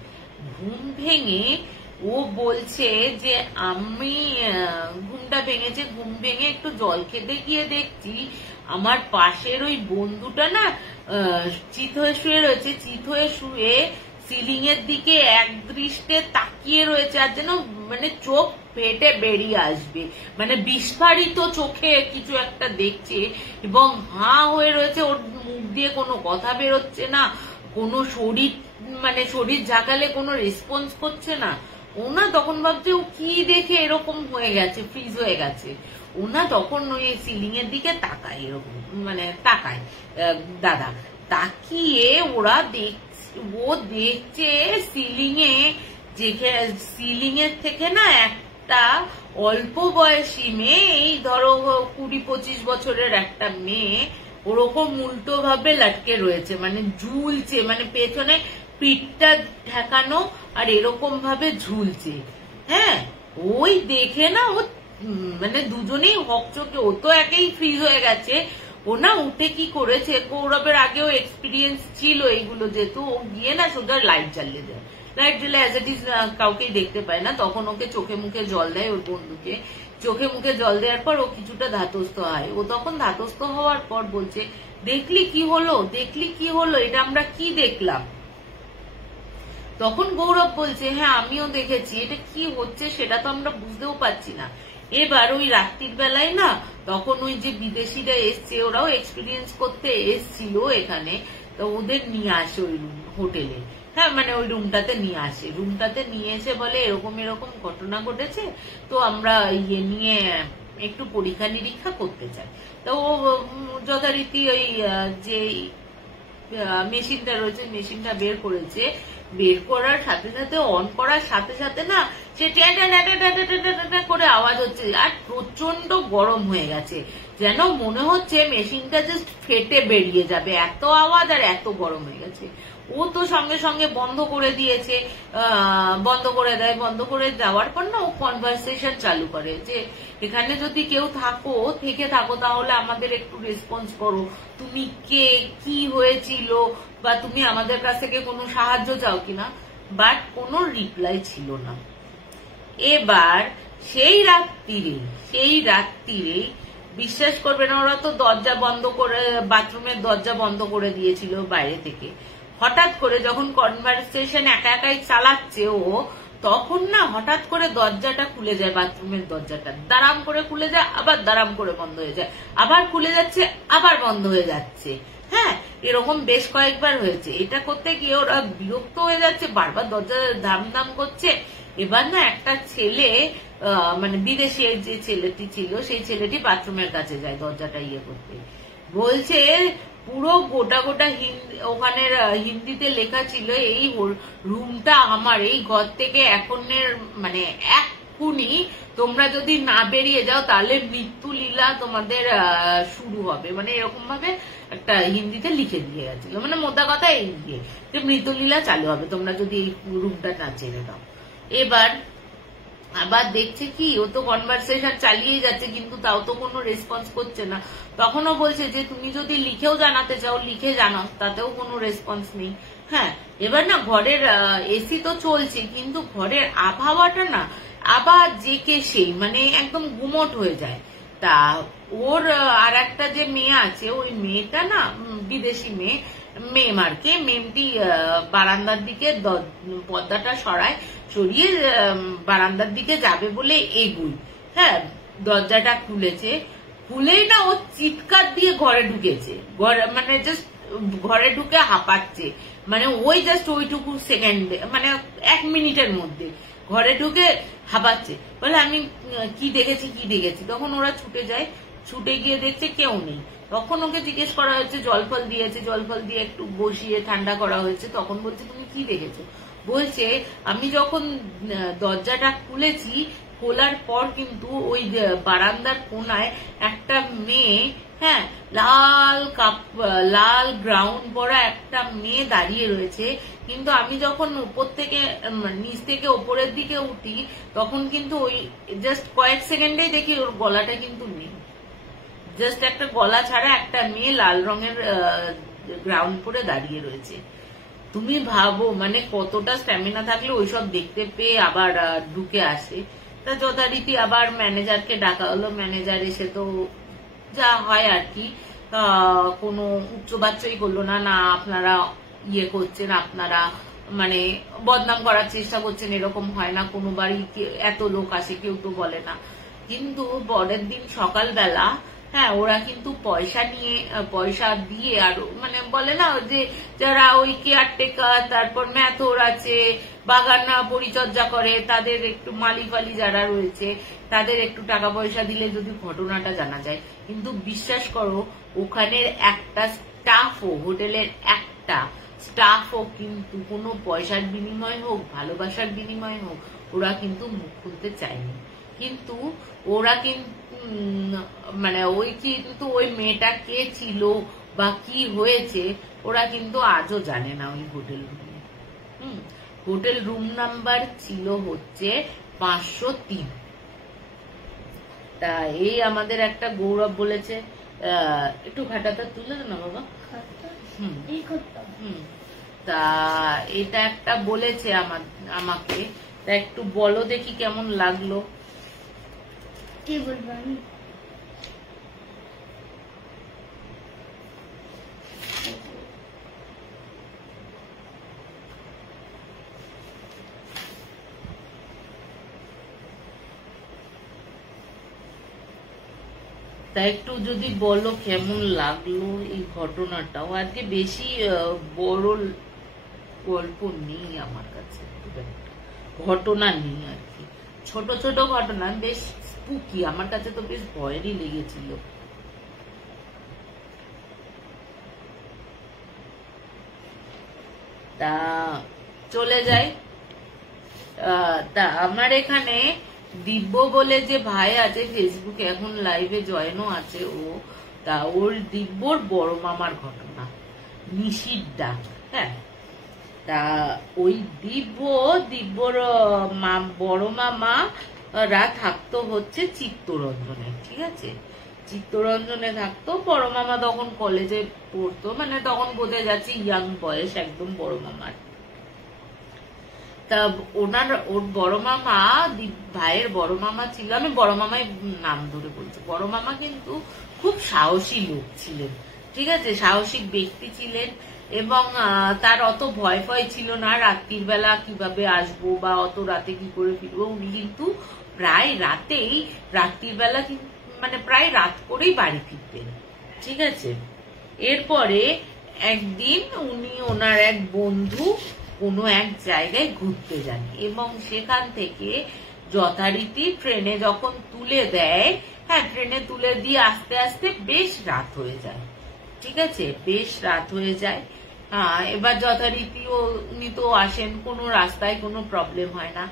ঘুম ভেঙে ও বলছে যে আমি ঘুমটা ভেঙেছে, ঘুম ভেঙে একটু জল খেতে গিয়ে দেখছি আমার পাশের ওই বন্ধুটা না চিত হয়ে শুয়ে রয়েছে। চিত হয়ে শুয়ে সিলিং এর দিকে এক দৃষ্টে তাকিয়ে রয়েছে, আর যেন মানে চোখ ফেটে বেরিয়ে আসবে, মানে বিস্ফারিত চোখে কিছু একটা দেখছে এবং হাঁ হয়ে রয়েছে। ওর মুখ দিয়ে কোনো কথা বেরোচ্ছে না, কোনো শরীর ঝাঁকালে কোনো রেসপন্স করছে না। ও না তখন ভাবছে ও কি দেখে এরকম হয়ে গেছে, ফ্রিজ হয়ে গেছে। ও না তখন ওই সিলিং এর দিকে তাকায়, এরকম মানে তাকায় দাদা, তাকিয়ে ও দেখছে সিলিং এর থেকে না একটা অল্প বয়সী মেয়ে, এই ধরো 20-25 বছরের একটা মেয়ে ওরকম উল্টো ভাবে লটকে রয়েছে, মানে ঝুলছে, মানে পেছনে পিঠটা ঠেকানো আর এরকম ভাবে ঝুলছে। হ্যাঁ, ওই দেখে না ও মানে দুজনেই হকচকে, ও তো একেই ফ্রিজ হয়ে গেছে। ও না উঠে কি করেছে, গৌরবের আগেও এক্সপিরিয়েন্স ছিল এইগুলো, যেহেতু ও গিয়ে না সোজা লাইট জ্বালিয়ে দেয়। লাইট জ্বালে অ্যাজ ইট ইজ কাউকেই দেখতে পায় না। তখন ওকে চোখে মুখে জল দেয়, ওর বন্ধুকে চোখে মুখে জল দেওয়ার পর ও কিছুটা ধাতস্থ হয়। ও তখন ধাতস্থ হওয়ার পর বলছে দেখলি কি হলো, দেখলি কি হলো, এটা আমরা কি দেখলাম। তখন গৌরব বলছে হ্যাঁ আমিও দেখেছি, এটা কি হচ্ছে সেটা তো আমরা বুঝতেও পারছি না। এবার ওই রাত্রির বেলায় না তখন ওই যে বিদেশিরা এসছে, ওরাও এক্সপিরিয়েন্স করতে এসছিল এখানে, তো ওদের নিয়ে আসে ওই হোটেলে। হ্যাঁ, মানে ওই রুমটাতে নিয়ে আসে, রুমটাতে নিয়ে এসে বলে এরকম এরকম ঘটনা ঘটেছে, তো আমরা ইয়ে নিয়ে একটু পরীক্ষা নিরীক্ষা করতে চাই। তো ও যথারীতি ওই যে মেশিনটা রয়েছে, মেশিনটা বের করেছে। বের করার সাথে সাথে, অন করার সাথে সাথে না সে করে আওয়াজ হচ্ছে, আর প্রচন্ড গরম হয়ে গেছে, যেন মনে হচ্ছে মেশিনটা জাস্ট ফেটে বেরিয়ে যাবে, এত আওয়াজ আর এত গরম হয়ে গেছে। ও তো সঙ্গে সঙ্গে বন্ধ করে দিয়েছে, বন্ধ করে দেয়। বন্ধ করে যাওয়ার পর না ও কনভারসেশন চালু করে যে এখানে যদি কেউ থেকে থাকো তাহলে আমাদের একটু রেসপন্স করো, তুমি কে, কি হয়েছিল, বা তুমি আমাদের কাছ থেকে কোনো সাহায্য চাও কিনা। বাট কোনো রিপ্লাই ছিল না। এবার সেই রাত্রিরে বিশ্বাস করবে না, ওরা তো দরজা বন্ধ করে, বাথরুমের দরজা বন্ধ করে দিয়েছিল বাইরে থেকে। হঠাৎ করে যখন কনভারসেশন একা একাই চালাচ্ছে ও, তখন না হঠাৎ করে দরজাটা খুলে যায়, বাথরুমের দরজাটা দাঁড়াম করে খুলে যায়, আবার দাঁড়াম করে বন্ধ হয়ে যায়, আবার খুলে যাচ্ছে, আবার বন্ধ হয়ে যাচ্ছে। হ্যাঁ, এরকম বেশ কয়েকবার হয়েছে। এটা করতে গিয়ে ওরা বিরক্ত হয়ে যাচ্ছে, বারবার দরজা ধাম ধাম করছে। এবার না একটা ছেলে, মানে বিদেশি যে ছেলেটি ছিল, সেই ছেলেটি বাথরুমের কাছে যায় দরজাটা করতে। বলছে পুরো গোটা ওখানে হিন্দিতে লেখা ছিল, এই রুমটা আমার, এই ঘর থেকে মানে এক্ষুনি তোমরা যদি না বেরিয়ে যাও তাহলে মৃত্যু লীলা তোমাদের শুরু হবে, মানে এরকম ভাবে একটা হিন্দিতে লিখে দিয়ে গেছিল। মানে মোদ্দা কথা এই যে মৃত্যু লীলা চালু হবে তোমরা যদি এই রুমটা না ছেড়ে দাও। এবার আবার দেখছে কি, ও তো কনভারসেশন চালিয়ে যাচ্ছে কিন্তু তাও তো কোনো রেসপন্স করছে না। তখনও বলছে যে তুমি যদি লিখেও জানাতে চাও লিখে জানাও, তাতেও কোনো রেসপন্স নেই। হ্যাঁ, এবার না ঘরের এসি তো চলছে কিন্তু ঘরের আবহাওয়াটা না আবার যে কে সেই, মানে একদম গুমট হয়ে যায়। তা ওর আর একটা যে মেয়ে আছে, ওই মেয়েটা না বিদেশি মেয়ে মারকে, মেমটি বারান্দার দিকে পর্দাটা সরিয়ে বারান্দার দিকে যাবে বলে এগুই। হ্যাঁ, দরজাটা খুলেছে, খুলেই না ও চিৎকার দিয়ে ঘরে ঢুকেছে, মানে জাস্ট ঘরে ঢুকে হাঁপাচ্ছে, মানে ওই জাস্ট ওইটুকু সেকেন্ডে, মানে 1 মিনিটের মধ্যে ঘরে ঢুকে হাঁপাচ্ছে। বলে আমি কি দেখেছি। তখন ওরা ছুটে যায়, ছুটে গিয়ে দেখছে কেউ নেই। তখন ওকে জিজ্ঞেস করা হয়েছে, জল ফল দিয়েছে, জল ফল দিয়ে একটু বসিয়ে ঠান্ডা করা হয়েছে। তখন বলছে তুমি কি দেখেছো? বলছে আমি যখন দরজাটা খুলেছি, খোলার পর কিন্তু ওই বারান্দার কোনায় একটা মেয়ে, হ্যাঁ, লাল গ্রাউন্ড পরা একটা মেয়ে দাঁড়িয়ে রয়েছে। কিন্তু আমি যখন নিচ থেকে ওপরের দিকে উঠি, তখন কিন্তু ওই জাস্ট কয়েক সেকেন্ডেই দেখি ওর গলাটা কিন্তু নেই, জাস্ট একটা গলা ছাড়া একটা মেয়ে লাল রঙের গ্রাউন্ড পরে দাঁড়িয়ে রয়েছে। তুমি ভাবো মানে কতটা স্ট্যামিনা থাকলে ওইসব দেখতে পেয়ে আবার ঢুকে আসে। তা যথারীতি আবার ম্যানেজারকে ডাকা হলো। ম্যানেজার এসে তো যা হয় আর কি, কোনো উচ্চবাচ্যই করলো না, না আপনারা করছেন, আপনারা মানে বদনাম করার চেষ্টা করছেন, এরকম হয় না, কোনো বাড়ি এত লোক আসে কেউ তো বলে না। কিন্তু পরের দিন সকালবেলা, হ্যাঁ, ওরা কিন্তু পয়সা দিয়ে, আর মানে বলে না যে যারা ওই কেয়ারটেকার, তারপর ম্যাথর আছে, বাগান পরিচর্যা করে, তাদের একটু মালি ফালি যারা রয়েছে তাদের একটু টাকা পয়সা দিলে যদি ঘটনাটা জানা যায়। কিন্তু বিশ্বাস করো, ওখানের একটা স্টাফও, হোটেলের একটা স্টাফও কিন্তু কোনো পয়সার বিনিময় হোক, ভালোবাসার বিনিময় হোক, ওরা কিন্তু মুখ খুলতে চায়নি। কিন্তু ওরা মানে ওই মেয়েটা কে ছিল বা কি হয়েছে ওরা কিন্তু আজও জানে না। ওই হোটেল রুম নাম্বার ছিল হচ্ছে 503। তা এই আমাদের একটা গৌরব বলেছে, একটু ঘাটাটা তুলে না বাবা। তা এটা একটা বলেছে আমাকে, তা একটু বলো দেখি কেমন লাগলো। কি বলবো আমি? তা একটু যদি বলো কেমন লাগলো এই ঘটনাটাও। আজকে বেশি বড় গল্প নেই আমার কাছে, ঘটনা নেই আর কি, ছোট ছোট ঘটনা, বেশ স্পুকি, আমার কাছে তো বেশ ভয়েরই লেগেছিল। তা চলে যাই। তা আমার এখানে দিব্য বলে যে ভাই আছে ফেসবুকে, এখন লাইভে জয়েনও আছে ও। তা ওর দিব্যর বড় মামার ঘটনা, নিশির ডাক। হ্যাঁ, তা ওই দিব্যর বড় মামা রা থাকতো হচ্ছে চিত্তরঞ্জনে। ঠিক আছে, চিত্তরঞ্জনে থাকতো। বড় মামা তখন কলেজে পড়তো, মানে তখন বোঝা যাচ্ছে ইয়াং বয়স একদম বড় মামার। তা ওর বড় মামা, ভাইয়ের বড় মামা ছিল, আমি বড় মামাই নাম ধরে বলছি, বড় মামা কিন্তু খুব সাহসী লোক ছিলেন। ঠিক আছে, সাহসিক ব্যক্তি ছিলেন এবং তার অত ভয় ভয় ছিল না রাত্রির বেলা কিভাবে আসবো বা অত রাতে কি করে ফিরবো। উনি কিন্তু প্রায় রাতেই, রাত্রির বেলা মানে প্রায় রাত করেই বাড়ি ফিরতেন। ঠিক আছে, এরপরে একদিন উনি ওনার এক বন্ধু কোনো এক জায়গায় ঘুরতে যান এবং সেখান থেকে যথারীতি ট্রেনে যখন তুলে দেয়, হ্যাঁ ট্রেনে তুলে দিয়ে আস্তে আস্তে বেশ রাত হয়ে যায়। ঠিক আছে, বেশ রাত হয়ে যায়। এবার যথারীতি উনি তো আসেন, কোনো রাস্তায় কোনো প্রবলেম হয় না,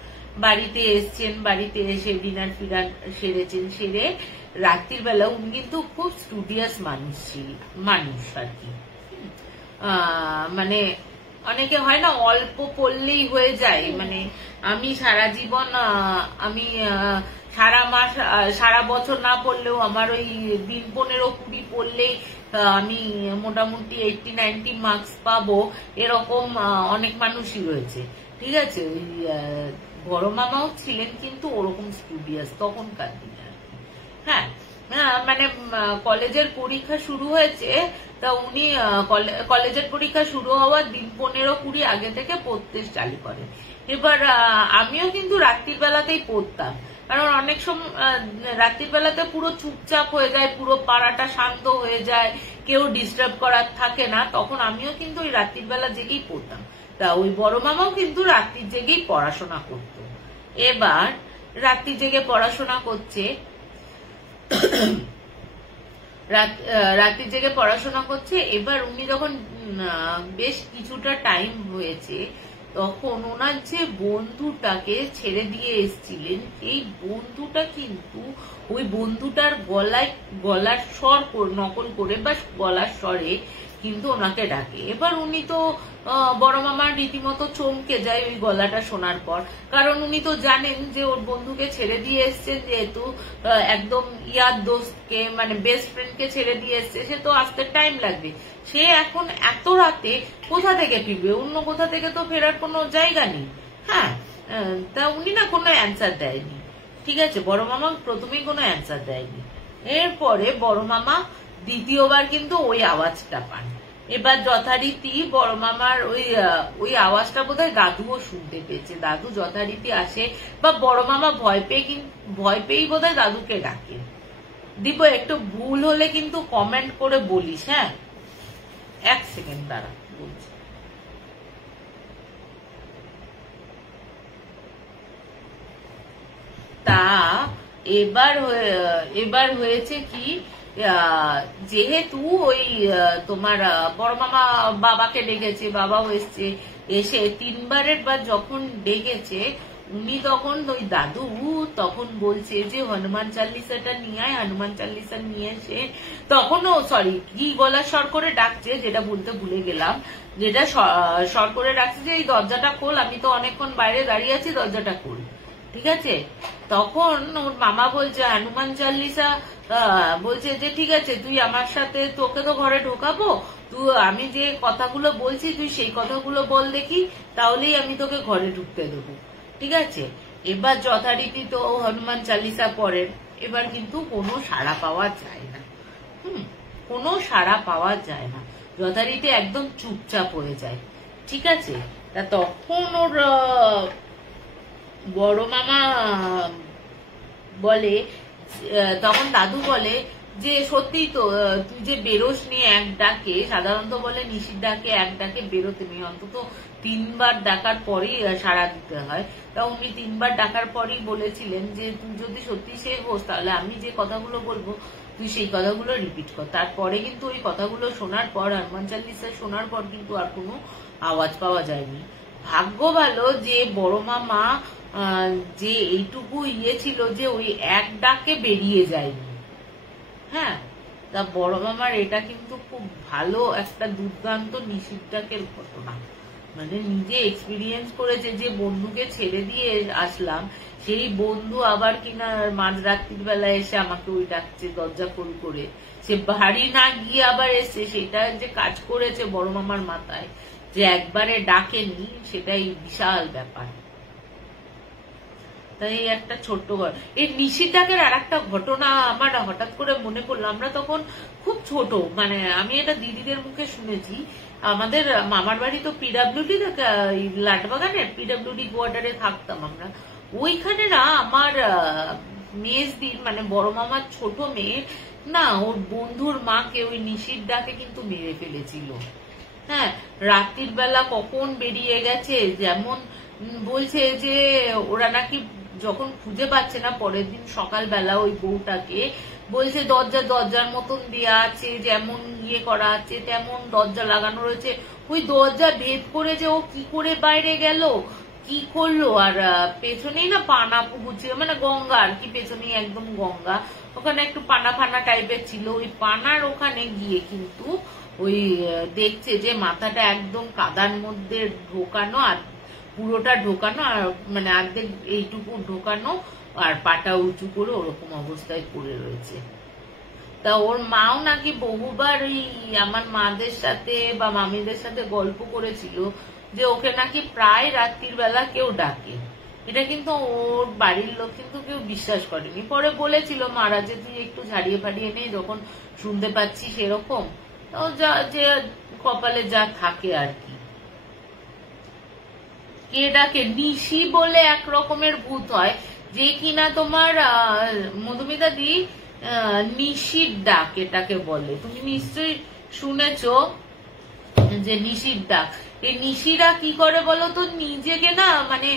বাড়িতে এসছেন, বাড়িতে এসে ডিনার ফিনার সেরেছেন, সেরে রাত্রির বেলা উনি কিন্তু খুব স্টুডিয়াস মানুষ আর কি। মানে অনেকে হয় না অল্প পড়লেই হয়ে যায়, মানে আমি সারা জীবন আমি সারা মাস সারা বছর না পড়লেও আমার ওই দিন 15-20 পড়লেই আমি মোটামুটি 80-90 মার্কস পাবো, এরকম অনেক মানুষই রয়েছে। ঠিক আছে, ওই বড় মামাও ছিলেন কিন্তু ওরকম স্টুডিয়াস তখনকার দিনে আর কি। হ্যাঁ, মানে কলেজের পরীক্ষা শুরু হয়েছে, তা উনি কলেজের পরীক্ষা শুরু হওয়ার দিন 15-20 আগে থেকে পড়তে চালু করেন। এবার আমিও কিন্তু রাত্রির বেলাতেই পড়তাম, কারণ অনেক সময় রাত্রির বেলাতে পুরো চুপচাপ হয়ে যায়, পুরো পাড়াটা শান্ত হয়ে যায়, কেউ ডিস্টার্ব করার থাকে না, তখন আমিও কিন্তু ওই রাত্রির বেলা জেগেই পড়তাম। তা ওই বড় মামাও কিন্তু রাত্রির জেগেই পড়াশোনা করত। এবার রাত্রি জেগে পড়াশোনা করছে, রাত্রি জেগে পড়াশোনা করছে। এবার উনি যখন বেশ কিছুটা টাইম হয়েছে, তখন ওনার যে বন্ধুটাকে ছেড়ে দিয়ে এসেছিলেন, এই বন্ধুটা কিন্তু ওই বন্ধুটার গলার স্বর নকল করে বা গলার স্বরে কিন্তু ওনাকে ডাকে। এবার উনি তো বড় মামার রীতিমতো চমকে যায় ওই গলাটা শোনার পর, কারণ উনি তো জানেন যে ওর বন্ধুকে ছেড়ে দিয়ে এসছেন, যেহেতু একদম ইয়ার দোস্তকে মানে বেস্ট ফ্রেন্ডকে ছেড়ে দিয়ে এসছে, সে তো আসতে টাইম লাগবে। সে এখন এত রাতে কোথা থেকে ফিরবে, অন্য কোথা থেকে তো ফেরার কোনো জায়গা নেই। হ্যাঁ, তা উনি না কোনো অ্যান্সার দেয়নি। ঠিক আছে, বড় মামা প্রথমেই কোনো অ্যান্সার দেয়নি। এরপরে বড় মামা দ্বিতীয়বার কিন্তু ওই আওয়াজটা পান। এবার যথারীতি বড় মামার ওই আওয়াজটা বোধহয় দাদুও শুনতে পেয়েছে। দাদু যথারীতি আসে, বা বড় মামা ভয় পেয়েই বোধহয় দাদুকে ডাকে। দীপ একটু ভুল হলে কিন্তু কমেন্ট করে বলিস। হ্যাঁ, 1 সেকেন্ড দাঁড়া বলছি। তা এবার হয়েছে কি, যেহেতু ওই তোমার বড় মামা বাবাকে ডেকেছে, বাবাও এসছে, এসে 3বারের বার যখন ডেকেছে, উনি তখন ওই দাদু তখন বলছে যে হনুমান চাল্লিশাটা নিয়ে আয়, হনুমান চাল্লিশা নিয়ে এসে তখনও সরি কি গলা স্বর করে ডাকছে, যেটা বলতে ভুলে গেলাম, যেটা স্বর করে ডাকছে যে এই দরজাটা খোল, আমি তো অনেকক্ষণ বাইরে দাঁড়িয়ে আছি, দরজাটা খোল। ঠিক আছে, তখন ওর মামা বলছে হনুমান চাল্লিশা, বলছে যে ঠিক আছে তুই আমার সাথে, তোকে তো ঘরে ঢোকাবো, তুই আমি যে কথাগুলো বলছি তুই সেই কথাগুলো বল দেখি, তাহলেই আমি তোকে ঘরে ঢুকতে দেবো। ঠিক আছে, এবার যথারীতি তো হনুমান চাল্লিশা পড়েন। এবার কিন্তু কোনো সাড়া পাওয়া যায় না, কোনো সাড়া পাওয়া যায় না, যথারীতি একদম চুপচাপ হয়ে যায়। ঠিক আছে, তা তখন ওর বড় মামা বলে, তখন দাদু বলে যে সত্যি তো তুই যে বেরোস নি এক ডাকে, সাধারণত বলে নিশির ডাকে এক ডাকে বেরোতে নেই, অন্তত 3বার ডাকার পরেই সাড়া দিতে হয়। তা উনি 3বার ডাকার পরেই বলেছিলেন যে তুই যদি সত্যি সে হোস, তাহলে আমি যে কথাগুলো বলবো তুই সেই কথাগুলো রিপিট কর। তারপরে কিন্তু ওই কথাগুলো শোনার পর, হনুমান চাল্লিশা শোনার পর কিন্তু আর কোনো আওয়াজ পাওয়া যায়নি। ভাগ্য ভালো যে বড় মামা যে এইটুকু ছিল যে ওই এক ডাকে বেরিয়ে যায়নি। হ্যাঁ, তা বড় মামার এটা কিন্তু খুব ভালো একটা দুর্দান্ত নিষিদ্ধাকের ঘটনা, মানে নিজে এক্সপিরিয়েন্স করেছে যে বন্ধুকে ছেড়ে দিয়ে আসলাম, সেই বন্ধু আবার কিনা মাঝরাত্রির বেলা এসে আমাকে ওই ডাকছে দরজা খোল করে, সে বাড়ি না গিয়ে আবার এসে সেটা যে কাজ করেছে বড় মামার মাথায়, যে একবারে ডাকেনি, সেটাই বিশাল ব্যাপার। তাই একটা ছোট্ট এই নিষিদ্ধাকের আর একটা ঘটনা আমার হঠাৎ করে মনে পড়লো। আমরা তখন খুব ছোট, মানে আমি এটা দিদিদের মুখে শুনেছি। আমাদের মামার বাড়ি তো পিডাব্লিউডি লাটবাগানের পিডাব্লিউডি কোয়ার্টারে থাকতাম আমরা। ওইখানে না আমার মেজদির মানে বড় মামার ছোট মেয়ে না, ওর বন্ধুর মাকে ওই নিষিদ্ধাকে কিন্তু মেরে ফেলেছিল। হ্যাঁ, রাত্রির বেলা কখন বেরিয়ে গেছে, যেমন বলছে যে ওরা নাকি যখন খুঁজে পাচ্ছে না পরের দিন সকালবেলা ওই বউটাকে, বলছে দরজার মতন দেয়া আছে, যেমন ইয়ে করা আছে তেমন দরজা লাগানো রয়েছে, ওই দরজা ভেদ করে যে ও কি করে বাইরে গেল, কি করলো। আর পেছনেই না পানা পুকুর ছিল, মানে গঙ্গা আর কি, পেছনেই একদম গঙ্গা, ওখানে একটু পানা ফানা টাইপের ছিল। ওই পানার ওখানে গিয়ে কিন্তু ওই দেখছে যে মাথাটা একদম কাদার মধ্যে ঢোকানো, আর পুরোটা ঢোকানো, আর মানে অর্ধেক এইটুকু ঢোকানো, আর পাটা উঁচু করে ওরকম অবস্থায় পড়ে রয়েছে। তা ওর মাও নাকি বহুবার ওই আমার মাদের সাথে বা মামিদের সাথে গল্প করেছিল যে ওকে নাকি প্রায় রাত্রির বেলা কেউ ডাকে। এটা কিন্তু ওর বাড়ির লোক কিন্তু কেউ বিশ্বাস করেনি। পরে বলেছিল মারা যে তুই একটু ঝাড়িয়ে ফাড়িয়ে নেই, যখন শুনতে পাচ্ছি সেরকম, যে কপালে যা থাকে আর কি। কে ডাকে? নিশি বলে এক রকমের ভূত হয়, যে কিনা তোমার মধুমিতা দি নিশির ডাক এটাকে বলে। তুমি নিশ্চয়ই শুনেছ যে নিশির ডাক। এই নিশিরা কি করে বলো তো, নিজেকে না মানে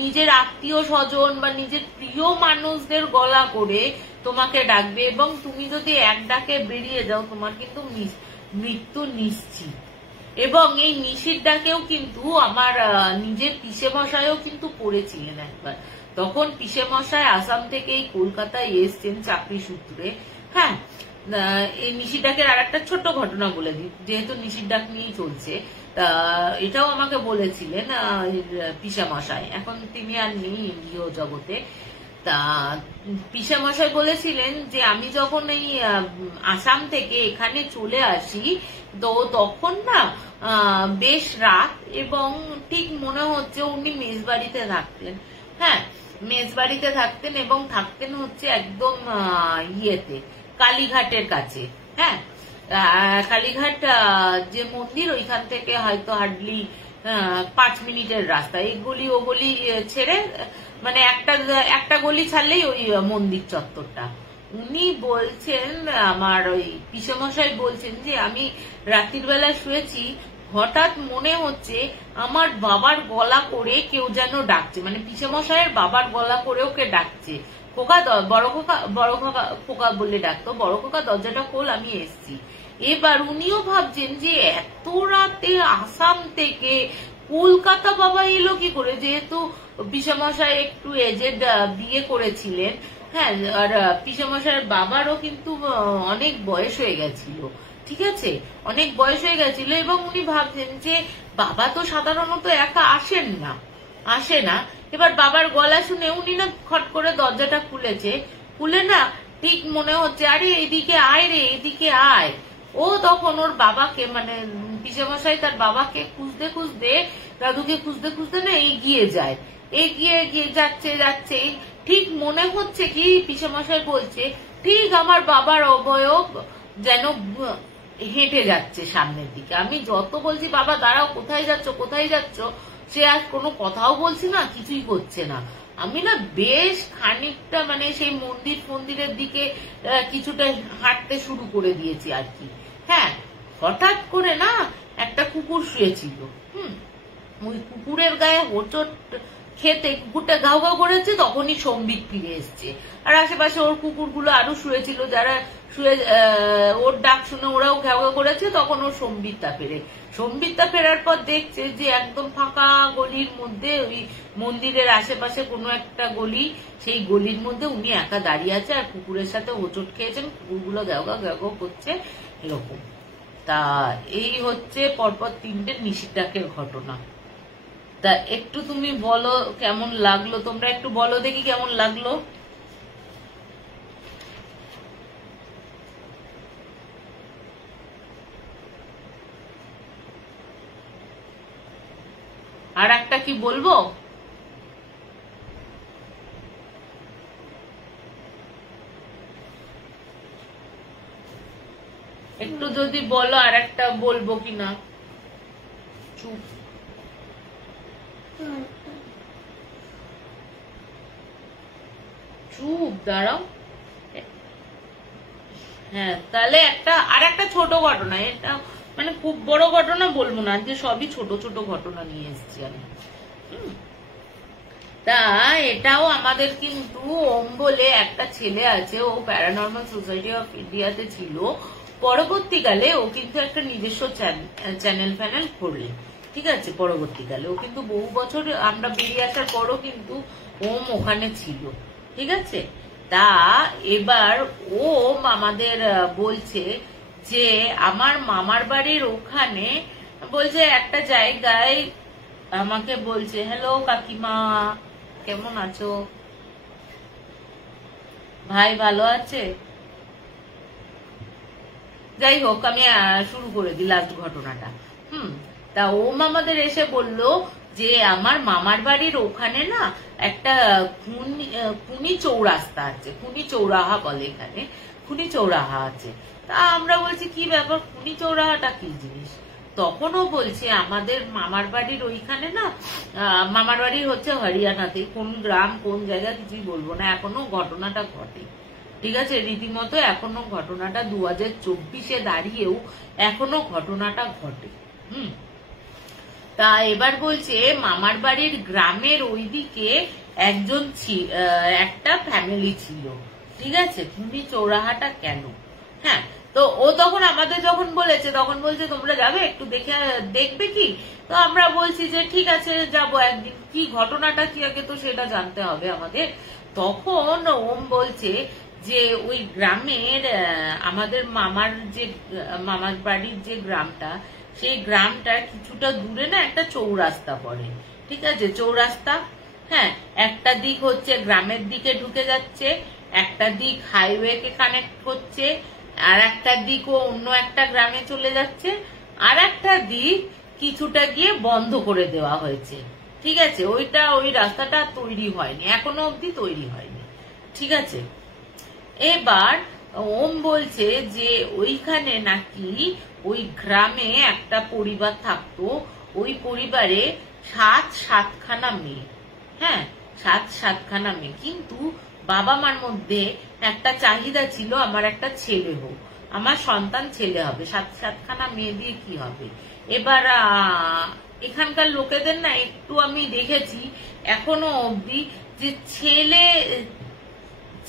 নিজের আত্মীয় স্বজন বা নিজের প্রিয় মানুষদের গলা করে তোমাকে ডাকবে, এবং তুমি যদি এক ডাকে বেরিয়ে যাও তোমার কিন্তু মৃত্যু নিশ্চিত। এবং এই নিশির ডাকেও কিন্তু আমার নিজের পিসে মশাইও কিন্তু পড়েছিলেন একবার। তখন পিসে মশাই আসাম থেকে এই কলকাতায় এসছেন চাকরি সূত্রে। হ্যাঁ, এই নিশির ডাকের আর একটা ছোট্ট ঘটনা বলে দিই, যেহেতু নিশির ডাক নিয়েই চলছে। এটাও আমাকে বলেছিলেন পিসা মশাই, এখন তিনি আর নেই ইন্দ্রিয় জগতে। তা পিসা মশাই বলেছিলেন যে আমি যখন এই আসাম থেকে এখানে চলে আসি, তো তখন না বেশ রাত, এবং ঠিক মনে হচ্ছে উনি মেজবাড়িতে থাকতেন। হ্যাঁ, মেজবাড়িতে থাকতেন, এবং থাকতেন হচ্ছে একদম ইয়েতে কালীঘাটের কাছে। হ্যাঁ, কালীঘাট যে মন্দির, ওইখান থেকে হয়তো হার্ডলি 5 মিনিটের রাস্তা। এই গলি ও গলি ছেড়ে মানে একটা গলি ছাড়লেই ওই মন্দির চত্বরটা। উনি বলছেন, আমার ওই পিসেমশাই বলছেন যে আমি রাত্রির বেলা শুয়েছি, হঠাৎ মনে হচ্ছে আমার বাবার গলা করে কেউ যেন ডাকছে, মানে পিসেমশাইয়ের বাবার গলা করে ওকে ডাকছে, খোকা খোকা বলে ডাকতো, বড় খোকা দরজাটা খোল, আমি এসছি। এবার উনিও ভাবছেন যে এত রাতে আসাম থেকে কলকাতা বাবা এলো কি করে, যেহেতু পিসেমশাই একটু এজেড, বিয়ে করেছিলেন। হ্যাঁ, আর পিসেমশাইয়ের বাবারও কিন্তু অনেক বয়স হয়ে গেছিল, ঠিক আছে, অনেক বয়স হয়ে গেছিল। এবং উনি ভাবছেন যে বাবা তো সাধারণত একা আসে না। এবার বাবার গলা শুনে উনি না খট করে দরজাটা খুলে না ঠিক মনে হচ্ছে আরে এদিকে আয় রে, এদিকে আয়। ও তখন ওর বাবাকে, মানে পিসেমশাই তার বাবাকে দাদুকে খুঁজতে না এগিয়ে যাচ্ছে। ঠিক মনে হচ্ছে কি পিসেমশাই বলছে, ঠিক আমার বাবার অবয়ব যেন হেঁটে যাচ্ছে সামনের দিকে। আমি যত বলছি বাবা দাঁড়াও, কোথায় যাচ্ছ, সে আর কোনো কথাও বলছে না, কিছুই করছে না। আমি না বেশ খানিকটা মানে সেই মন্দিরের দিকে কিছুটা হাঁটতে শুরু করে দিয়েছি আর কি। হ্যাঁ, হঠাৎ করে না একটা কুকুর শুয়েছিল। ওই কুকুরের গায়ে হোঁচট খেতে কুকুরটা ঘাউ ঘাউ করেছে, তখনই সম্বিত ফিরে এসছে। আর আশেপাশে ওর কুকুরগুলো আরো শুয়েছিল, যারা ওর ডাক শুনে ওরাও ঘাউ ঘাউ করেছে, তখন ওর সম্বিতটা ফেরে। সম্বিতটা ফেরার পর দেখছে যে একদম ফাঁকা গলির মধ্যে, ওই মন্দিরের আশেপাশে কোনো একটা গলি, সেই গলির মধ্যে উনি একা দাঁড়িয়ে আছে আর কুকুরের সাথে হোঁচট খেয়েছেন, কুকুরগুলো গ্যাও গ্যাও করছে এরকম। তা এই হচ্ছে পরপর 3টে নিশির ডাকের ঘটনা। তা একটু তুমি বলো কেমন লাগলো, তোমরা একটু বলো দেখি কেমন লাগলো। আর একটা কি বলবো? একটু যদি বলো আর একটা বলবো কিনা। চুপ চুপ দাঁড়াও। হ্যাঁ, তাহলে আর একটা ছোট ঘটনা, এটা মানে খুব বড় ঘটনা বলবো না, যে সবই ছোট ছোট ঘটনা নিয়ে এসেছি আমি। তা এটাও আমাদের কিন্তু ওম বলে একটা ছেলে আছে, ও প্যারানর্মাল সোসাইটি অফ ইন্ডিয়াতে ছিল, পরবর্তীকালে ও কিন্তু একটা নিজস্ব চ্যানেল ফ্যানেল করলে, ঠিক আছে। পরবর্তীকালে ও কিন্তু বহু বছর আমরা বেরিয়ে আসার পরও কিন্তু ওম ওখানে ছিল, ঠিক আছে। তা এবার ওম আমাদের বলছে যে আমার মামার বাড়ির ওখানে, বলছে একটা জায়গায় আমাকে বলছে, হ্যালো কাকিমা কেমন আছো, ভাই ভালো আছে? যাই হোক, আমি শুরু করে দিই লাস্ট ঘটনাটা। তা ওম আমাদের এসে বলল যে আমার মামার বাড়ির ওখানে না একটা খুনি চৌরাস্তা আছে, খুনি চৌরাহা বলে এখানে, খুনি চৌরাহা আছে। তা আমরা বলছি কি ব্যাপার, খুনি চৌরাহাটা কি জিনিস? তখনও বলছে আমাদের মামার বাড়ির ওইখানে না, মামার বাড়ি হচ্ছে হরিয়ানাতে, কোন গ্রাম কোন জায়গা কিছুই বলবো না, এখনো ঘটনাটা ঘটে, ঠিক আছে। রীতিমতো এখনো ঘটনাটা 2024-এ দাঁড়িয়েও এখনো ঘটনাটা ঘটে। তা এবার বলছে মামার বাড়ির গ্রামের ওইদিকে একটা ফ্যামিলি ছিল, ঠিক আছে। খুনি চৌরাহাটা কেন? হ্যাঁ, তো ও তখন আমাদের যখন বলেছে, তখন বলছে তোমরা যাবে একটু দেখবে কি? তো আমরা বলছি যে ঠিক আছে যাবো একদিন, কি ঘটনাটা কি আগে তো সেটা জানতে হবে আমাদের। তখন ওম বলছে যে ওই গ্রামের আমাদের মামার বাড়ির যে গ্রামটা, সেই গ্রামটার কিছুটা দূরে না একটা চৌরাস্তা পড়ে, ঠিক আছে। চৌরাস্তা, হ্যাঁ, একটা দিক হচ্ছে গ্রামের দিকে ঢুকে যাচ্ছে, একটা দিক হাইওয়েকে কানেক্ট করছে, আর একটা দিকও অন্য একটা গ্রামে চলে যাচ্ছে, আর একটা দিক কিছুটা গিয়ে বন্ধ করে দেওয়া হয়েছে, ঠিক আছে। ওই রাস্তাটা তৈরি হয়নি, এখনো অবধি তৈরি হয়নি, ঠিক আছে। এবার ওম বলছে যে ওইখানে নাকি ওই গ্রামে একটা পরিবার থাকতো, ওই পরিবারে 7খানা মেয়ে, হ্যাঁ 7খানা মেয়ে, কিন্তু বাবা মার মধ্যে একটা চাহিদা ছিল আমার একটা ছেলে হোক, আমার সন্তান ছেলে হবে। 7খানা মেয়ে দিয়ে কি হবে? এবার এখানকার লোকেদের না একটু আমি দেখেছি এখনো অবধি যে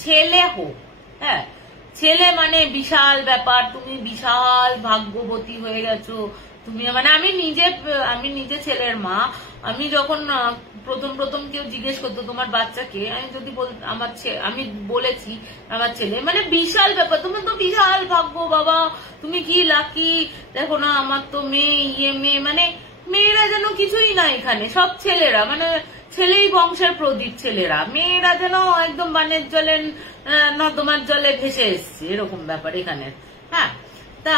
ছেলে হোক, হ্যাঁ ছেলে মানে বিশাল ব্যাপার, তুমি বিশাল ভাগ্যবতী হয়ে গেছো তুমি। মানে আমি নিজে ছেলের মা, আমি যখন প্রথম কেউ জিজ্ঞেস করতো তোমার বাচ্চাকে, আমি যদি আমি বলেছি আমার ছেলে, মানে বিশাল ব্যাপার, তুমি তো বিশাল ভাগ্য বাবা, তুমি কি লাকি, দেখো না আমার তো মেয়ে, মানে মেয়েরা যেন কিছুই না এখানে, সব ছেলেরা, মানে ছেলেই বংশের প্রদীপ ছেলেরা, মেয়েরা যেন একদম বানের জলে নর্দমার জলে ভেসে এসছে, এরকম ব্যাপার এখানে। হ্যাঁ, তা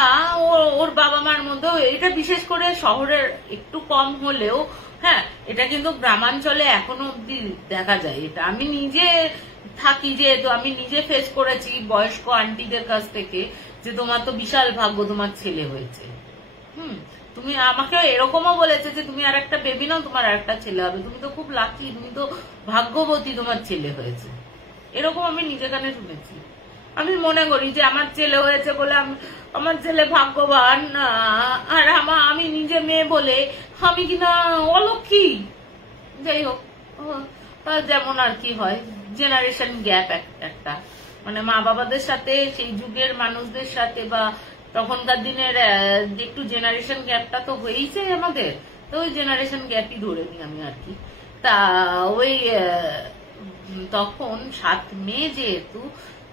ওর বাবা মার মধ্যেও এটা, বিশেষ করে শহরের একটু কম হলেও, হ্যাঁ এটা কিন্তু গ্রামাঞ্চলে এখনো অব্দি দেখা যায়। এটা আমি নিজে থাকি, যেহেতু আমি নিজে ফেস করেছি বয়স্ক আন্টিদের কাছ থেকে, যে তোমার তো বিশাল ভাগ্য, তোমার ছেলে হয়েছে। তুমি আমাকে এরকমও বলেছে যে তুমি আর একটা বেবি নাও, তোমার আর একটা ছেলে হবে, তুমি তো খুব লাকি, তুমি তো ভাগ্যবতী, তোমার ছেলে হয়েছে, এরকম আমি নিজে কানে শুনেছি। আমি মনে করি যে আমার ছেলে হয়েছে বলে আমার ছেলে ভাগ্যবান, আর আমি নিজে মেয়ে বলে আমি কিনা অলক্ষী। যাই হোক, যেমন আর কি হয়, জেনারেশন গ্যাপ একটা, মানে মা বাবাদের সাথে, সেই যুগের মানুষদের সাথে বা তখনকার দিনের একটু জেনারেশন গ্যাপটা তো হয়েইছে আমাদের, তো ওই জেনারেশন গ্যাপই ধরে নি আমি আর কি। তা ওই তখন 7 মেয়ে যেহেতু,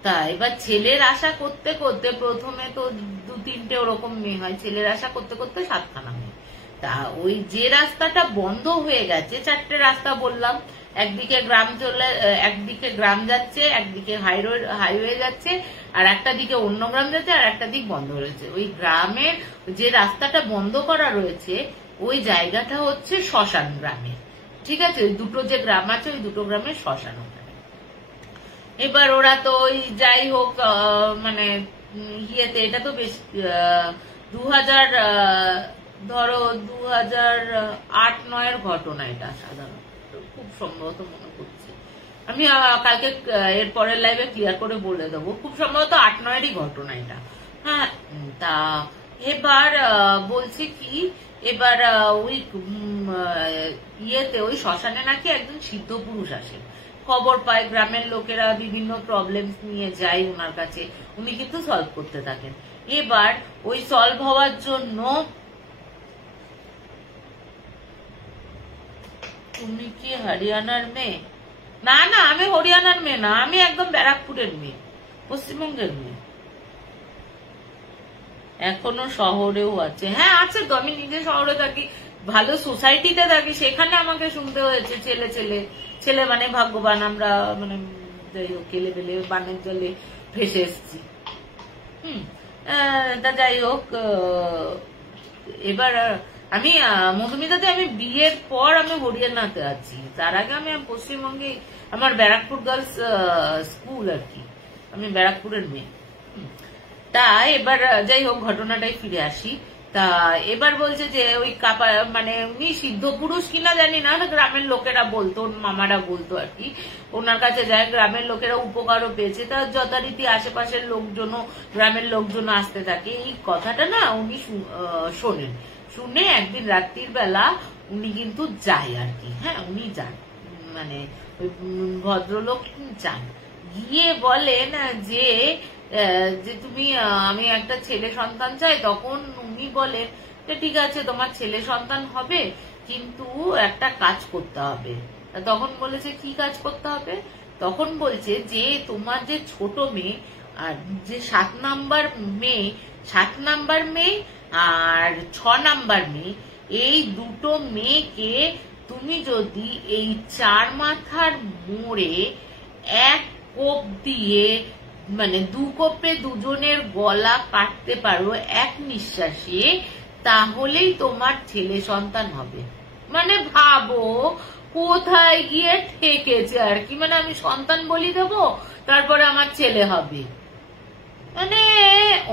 তা এবার ছেলের আশা করতে করতে প্রথমে তো 2-3টে ওরকম মেয়ে হয়, ছেলের আশা করতে করতে 7খানা মেয়ে। তা ওই যে রাস্তাটা বন্ধ হয়ে গেছে, 4টে রাস্তা বললাম, একদিকে গ্রাম যাচ্ছে, একদিকে হাইওয়ে যাচ্ছে, আর একটা দিকে অন্য গ্রাম যাচ্ছে, আর একটা দিক বন্ধ রয়েছে। ওই গ্রামের যে রাস্তাটা বন্ধ করা রয়েছে ওই জায়গাটা হচ্ছে শ্মশান গ্রামে, ঠিক আছে? ওই দুটো যে গ্রাম আছে ওই দুটো গ্রামের শ্মশান ওখানে। এবার ওরা তো ওই যাই হোক মানে ইয়েতে, এটা তো বেশ 2000 ধরো 2008-9 ঘটনা এটা, সাধারণত খুব সম্ভবত মনে করছি আমি, কালকে এর পরের লাইভে ক্লিয়ার করে বলে দেবো, খুব সম্ভবত 8-9-ই ঘটনা এটা। হ্যাঁ, তা এবার বলছি কি, এবার ওই ইয়েতে ওই শ্মশানে নাকি একজন সিদ্ধ পুরুষ আসে, খবর পায়, গ্রামের লোকেরা বিভিন্ন প্রবলেম নিয়ে যায় ওনার কাছে, উনি কিন্তু সলভ করতে থাকেন। এবার ওই সলভ হওয়ার জন্য, তুমি কি হরিয়ানার মেয়ে? না না, আমি হরিয়ানার মেয়ে না, আমি একদম ব্যারাকপুরের মেয়ে, পশ্চিমবঙ্গের মেয়ে। এখনো শহরেও আছে? হ্যাঁ আছে তো, আমি নিজে শহরে থাকি, ভালো সোসাইটিতে থাকি, সেখানে আমাকে শুনতে হয়েছে ছেলে ছেলে ছেলে মানে ভাগ্যবান আমরা, মানে যাই হোক কেলে বেলে বানের জলে ভেসে এসছি। তা যাই হোক, এবার আমি মধুমিতাতে আমি বিয়ের পর আমি হরিয়ানাতে আছি, তার আগে আমি পশ্চিমবঙ্গে, আমার ব্যারাকপুর গার্লস স্কুল আর কি, আমি ব্যারাকপুরের মেয়ে। তা এবার যাই হোক ঘটনাটাই ফিরে আসি। তা এবার বলছে যে ওই মানে উনি সিদ্ধ পুরুষ কিনা জানি না, গ্রামের লোকেরা বলতো, মামারা বলতো আর কি, ওনার কাছে যায়, গ্রামের লোকেরা উপকারও পেয়েছে, তার যথারীতি আশেপাশের লোকজনও, গ্রামের লোকজন আসতে থাকে। এই কথাটা না উনি শোনেন, শুনে একদিন রাত্রির বেলা উনি কিন্তু যায় আর কি। হ্যাঁ উনি যান, মানে ওই ভদ্রলোক যান, গিয়ে বলেন যে তুমি, আমি একটা ছেলে সন্তান চাই। তখন উনি বলেন যে ঠিক আছে তোমার ছেলে সন্তান হবে, কিন্তু একটা কাজ করতে হবে। তখন বলেছে কি কাজ করতে হবে? তখন বলছে যে তোমার যে ছোট মেয়ে আর যে 7 নাম্বার মেয়ে আর 6 নাম্বার মেয়ে, এই দুটো মেয়েকে তুমি যদি এই 4 মাথার মোড়ে এক কোপ দিয়ে, মানে 2 কোপে দুজনের গলা কাটতে পারো এক নিঃশ্বাসে, তাহলেই তোমার ছেলে সন্তান হবে। মানে ভাবো কোথায় গিয়ে ঠেকেছে আর কি, মানে আমি সন্তান বলি দেবো, তারপরে আমার ছেলে হবে, মানে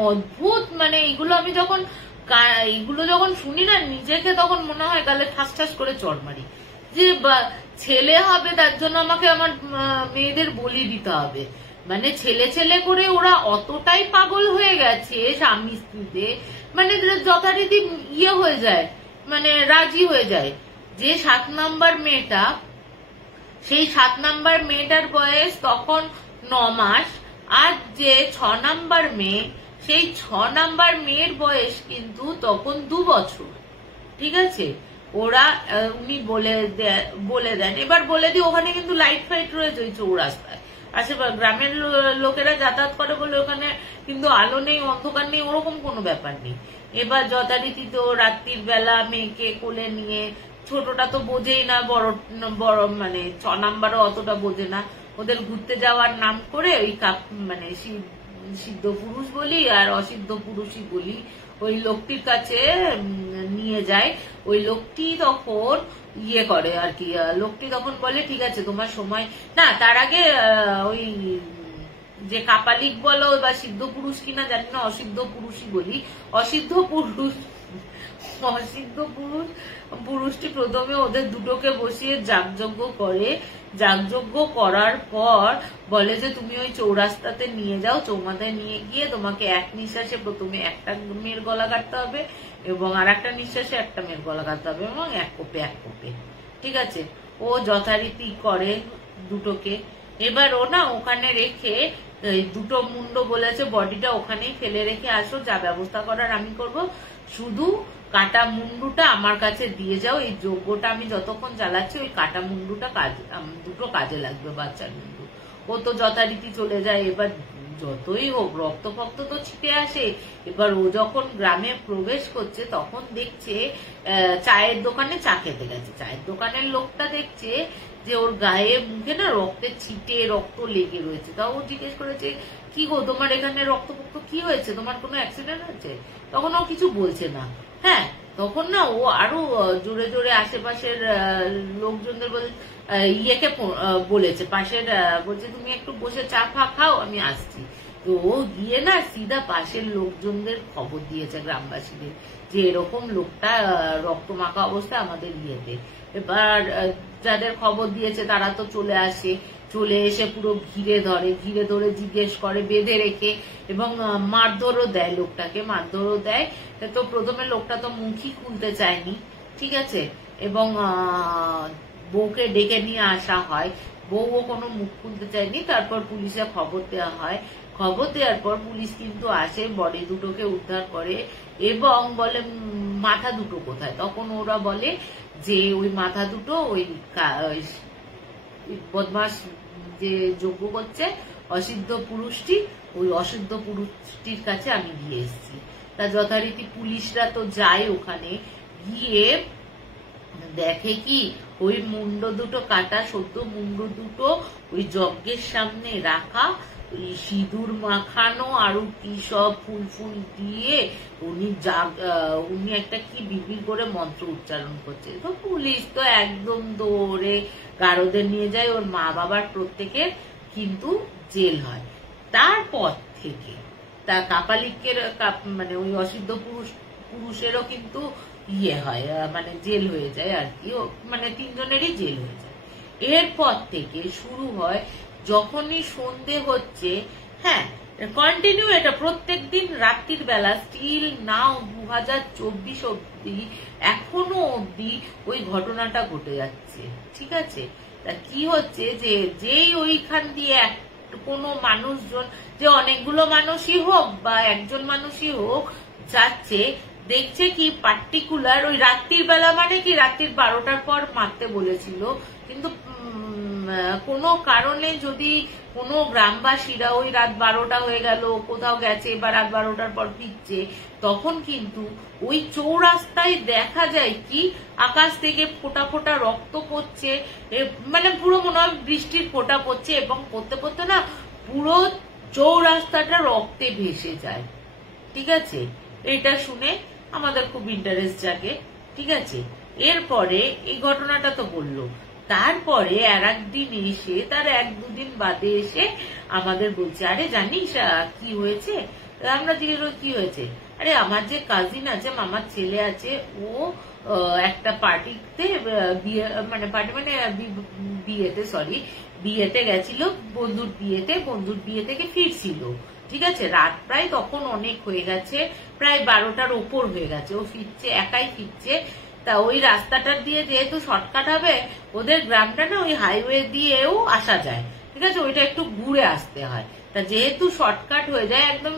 অদ্ভুত। মানে এইগুলো আমি যখন শুনি না, নিজেকে তখন মনে হয় গালে ঠাস ঠাস করে চড় মারি, যে ছেলে হবে তার জন্য আমাকে আমার মেয়েদের বলি দিতে হবে। মানে ছেলে ছেলে করে ওরা অতটাই পাগল হয়ে গেছে স্বামী স্ত্রীতে, মানে যথারীতি ইয়ে হয়ে যায়, মানে রাজি হয়ে যায়। যে 7 নাম্বার মেয়েটা, সেই 7 নাম্বার মেয়েটার বয়স তখন 9 মাস, আর যে 6 নাম্বার মেয়ে, সেই 6 নাম্বার মেয়ের বয়স কিন্তু তখন 2 বছর। ঠিক আছে, ওরা উনি বলে দেন। এবার বলে দিই ওখানে কিন্তু লাইট ফাইট রয়েছে ওই চৌরাস্তায়, আশেপাশে গ্রামের লোকেরা যাতায়াত করে বলে ওখানে কিন্তু আলো নেই, অন্ধকার নেই, ওরকম কোনো ব্যাপার নেই। এবার যথারীতি তো রাত্রির বেলা মেয়েকে কোলে নিয়ে, ছোটটা তো বোঝেই না, বড় মানে 6 নাম্বারও অতটা বোঝে না, ওদের ঘুরতে যাওয়ার নাম করে ওই মানে সিদ্ধ পুরুষ বলি আর অসিদ্ধ পুরুষই বলি, ওই লোকটির কাছে নিয়ে যায়। ওই লোকটি তখন ইয়ে করে আর কি, লোকটি তখন বলে ঠিক আছে তোমার সময় না, তার আগে ওই যে কাপালিক বলো বা সিদ্ধ পুরুষ কিনা জানি না, অসিদ্ধ পুরুষই বলি, অসিদ্ধ পুরুষটি প্রথমে ওদের দুটোকে বসিয়ে যাগযজ্ঞ করে, যাগযজ্ঞ করার পর বলে যে তুমি ওই চৌরাস্তাতে নিয়ে যাও, চৌমাথায় নিয়ে গিয়ে তোমাকে এক নিঃশ্বাসে প্রথমে একটা মেয়ের গলা কাটতে হবে এবং আর একটা নিঃশ্বাসে একটা মেয়ের গলা কাটতে হবে, এবং এক কোপে। ঠিক আছে, ও যথারীতি করে দুটোকে। এবার ও না ওখানে রেখে দুটো মুন্ড বলেছে বডিটা ওখানেই ফেলে রেখে আসো, যা ব্যবস্থা করার আমি করব, শুধু কাটা মুন্ডুটা আমার কাছে দিয়ে যাও, এই যজ্ঞটা আমি যতক্ষণ চালাচ্ছি ওই কাটা মুন্ডুটা দুটো কাজে লাগবে, বাচ্চার মুন্ডু। ও তো যথারীতি চলে যায়। এবার যতই হোক রক্ত ফক্ত তো ছিটে আসে। এবার ও যখন গ্রামে প্রবেশ করছে তখন দেখছে চায়ের দোকানে চা খেতে গেছে, চায়ের দোকানের লোকটা দেখছে যে ওর গায়ে মুখে না রক্তের ছিটে রক্ত লেগে রয়েছে। তাও ও জিজ্ঞেস করেছে, কি গো তোমার এখানে রক্ত ফক্ত কি হয়েছে, তোমার কোনো অ্যাক্সিডেন্ট হয়েছে? তখন ও কিছু বলছে না। হ্যাঁ, তখন না ও আরো জোরে জোরে আশেপাশের লোকজনদের ইয়েকে বলেছে, পাশের বলছে তুমি একটু বসে চা ফা খাও, আমি আসছি। তো ও গিয়ে না সিধা পাশের লোকজনদের খবর দিয়েছে, গ্রামবাসীদের, যে এরকম লোকটা রক্ত মাখা অবস্থায় আমাদের ইয়েতে। এবার যাদের খবর দিয়েছে তারা তো চলে আসে, চলে এসে পুরো ঘিরে ধরে জিজ্ঞেস করে বেঁধে রেখে, এবং মারধরও দেয়, লোকটাকে মারধরও দেয়। তো প্রথমে লোকটা তো মুখই খুলতে চায়নি, ঠিক আছে, এবং বউকে ডেকে নিয়ে আসা হয়, বউও কোনো মুখ খুলতে চায়নি। তারপর পুলিশে খবর দেওয়া হয়, খবর দেওয়ার পর পুলিশ কিন্তু আসে, বডি দুটোকে উদ্ধার করে এবং বলে মাথা দুটো কোথায়। তখন ওরা বলে যে ওই মাথা দুটো ওই বদমাস যে যজ্ঞ করছে অসিদ্ধ পুরুষটি, ওই অসিদ্ধ পুরুষটির কাছে আমি দিয়ে এসেছি। তা যথারীতি পুলিশরা তো যায় ওখানে, গিয়ে দেখে কি ওই মুন্ড দুটো কাটা, সদ্য মুন্ড দুটো ওই যজ্ঞের সামনে রাখা, সিঁদুর মাখানো আরো কি সব ফুল ফুল দিয়ে উনি একটা কি বিবির করে মন্ত্র উচ্চারণ করছে। তো পুলিশ তো একদম দৌড়ে গারদের নিয়ে যায়, ওর মা বাবার প্রত্যেকের কিন্তু জেল হয়। তারপর থেকে তা কাপালিকের মানে ওই অসিদ্ধ পুরুষেরও কিন্তু ইয়ে হয়, মানে জেল হয়ে যায় আর কি, মানে তিনজনেরই জেল হয়ে যায়। এরপর থেকে শুরু হয়, যখনই সন্ধে হচ্ছে, হ্যাঁ কন্টিনিউ এটা প্রত্যেক দিন রাত্রির বেলা, স্টিল নাও 2024 অব্দি এখনো অব্দি ওই ঘটনাটা ঘটে যাচ্ছে, ঠিক আছে। তা কি হচ্ছে যে যেই ওইখান দিয়ে কোনো মানুষজন, যে অনেকগুলো মানুষই হোক বা একজন মানুষই হোক যাচ্ছে, দেখছে কি পার্টিকুলার ওই রাত্রির বেলা, মানে কি রাত্রির 12টার পর মারতে বলেছিল, কিন্তু কোনো কারণে যদি কোনো গ্রামবাসীরা ওই রাত 12টা হয়ে গেল কোথাও গেছে বা রাত 12টার পর ফিরছে, তখন কিন্তু ওই চৌরাস্তায় দেখা যায় কি আকাশ থেকে ফোঁটা ফোঁটা রক্ত পড়ছে, মানে পুরো মনে হয় বৃষ্টির ফোঁটা পড়ছে, এবং পড়তে পড়তে না পুরো চৌরাস্তাটা রক্তে ভেসে যায়, ঠিক আছে। এটা শুনে আমাদের খুব ইন্টারেস্ট জাগে, ঠিক আছে। এরপরে এই ঘটনাটা তো বললো, তারপরে আর একদিন এসে, তার 1-2 দিন বাদে এসে আমাদের বলছে, আরে জানিস কি হয়েছে? আমরা জিজ্ঞেস করি কি হয়েছে? আরে আমার যে কাজিন আছে, মামার ছেলে আছে, ও একটা পার্টিতে বিয়েতে গেছিল, বন্ধুর বিয়ে থেকে ফিরছিল, ঠিক আছে। রাত প্রায় তখন অনেক হয়ে গেছে, প্রায় 12টার ওপর হয়ে গেছে, ও ফিরছে, একাই ফিরছে। তা ওই রাস্তাটার দিয়ে যেহেতু শর্টকাট হবে, ওদের গ্রামটা না ওই হাইওয়ে দিয়েও আসা যায়, ঠিক আছে, ওইটা একটু ঘুরে আসতে হয়। তা যেহেতু শর্টকাট হয়ে যায়, একদম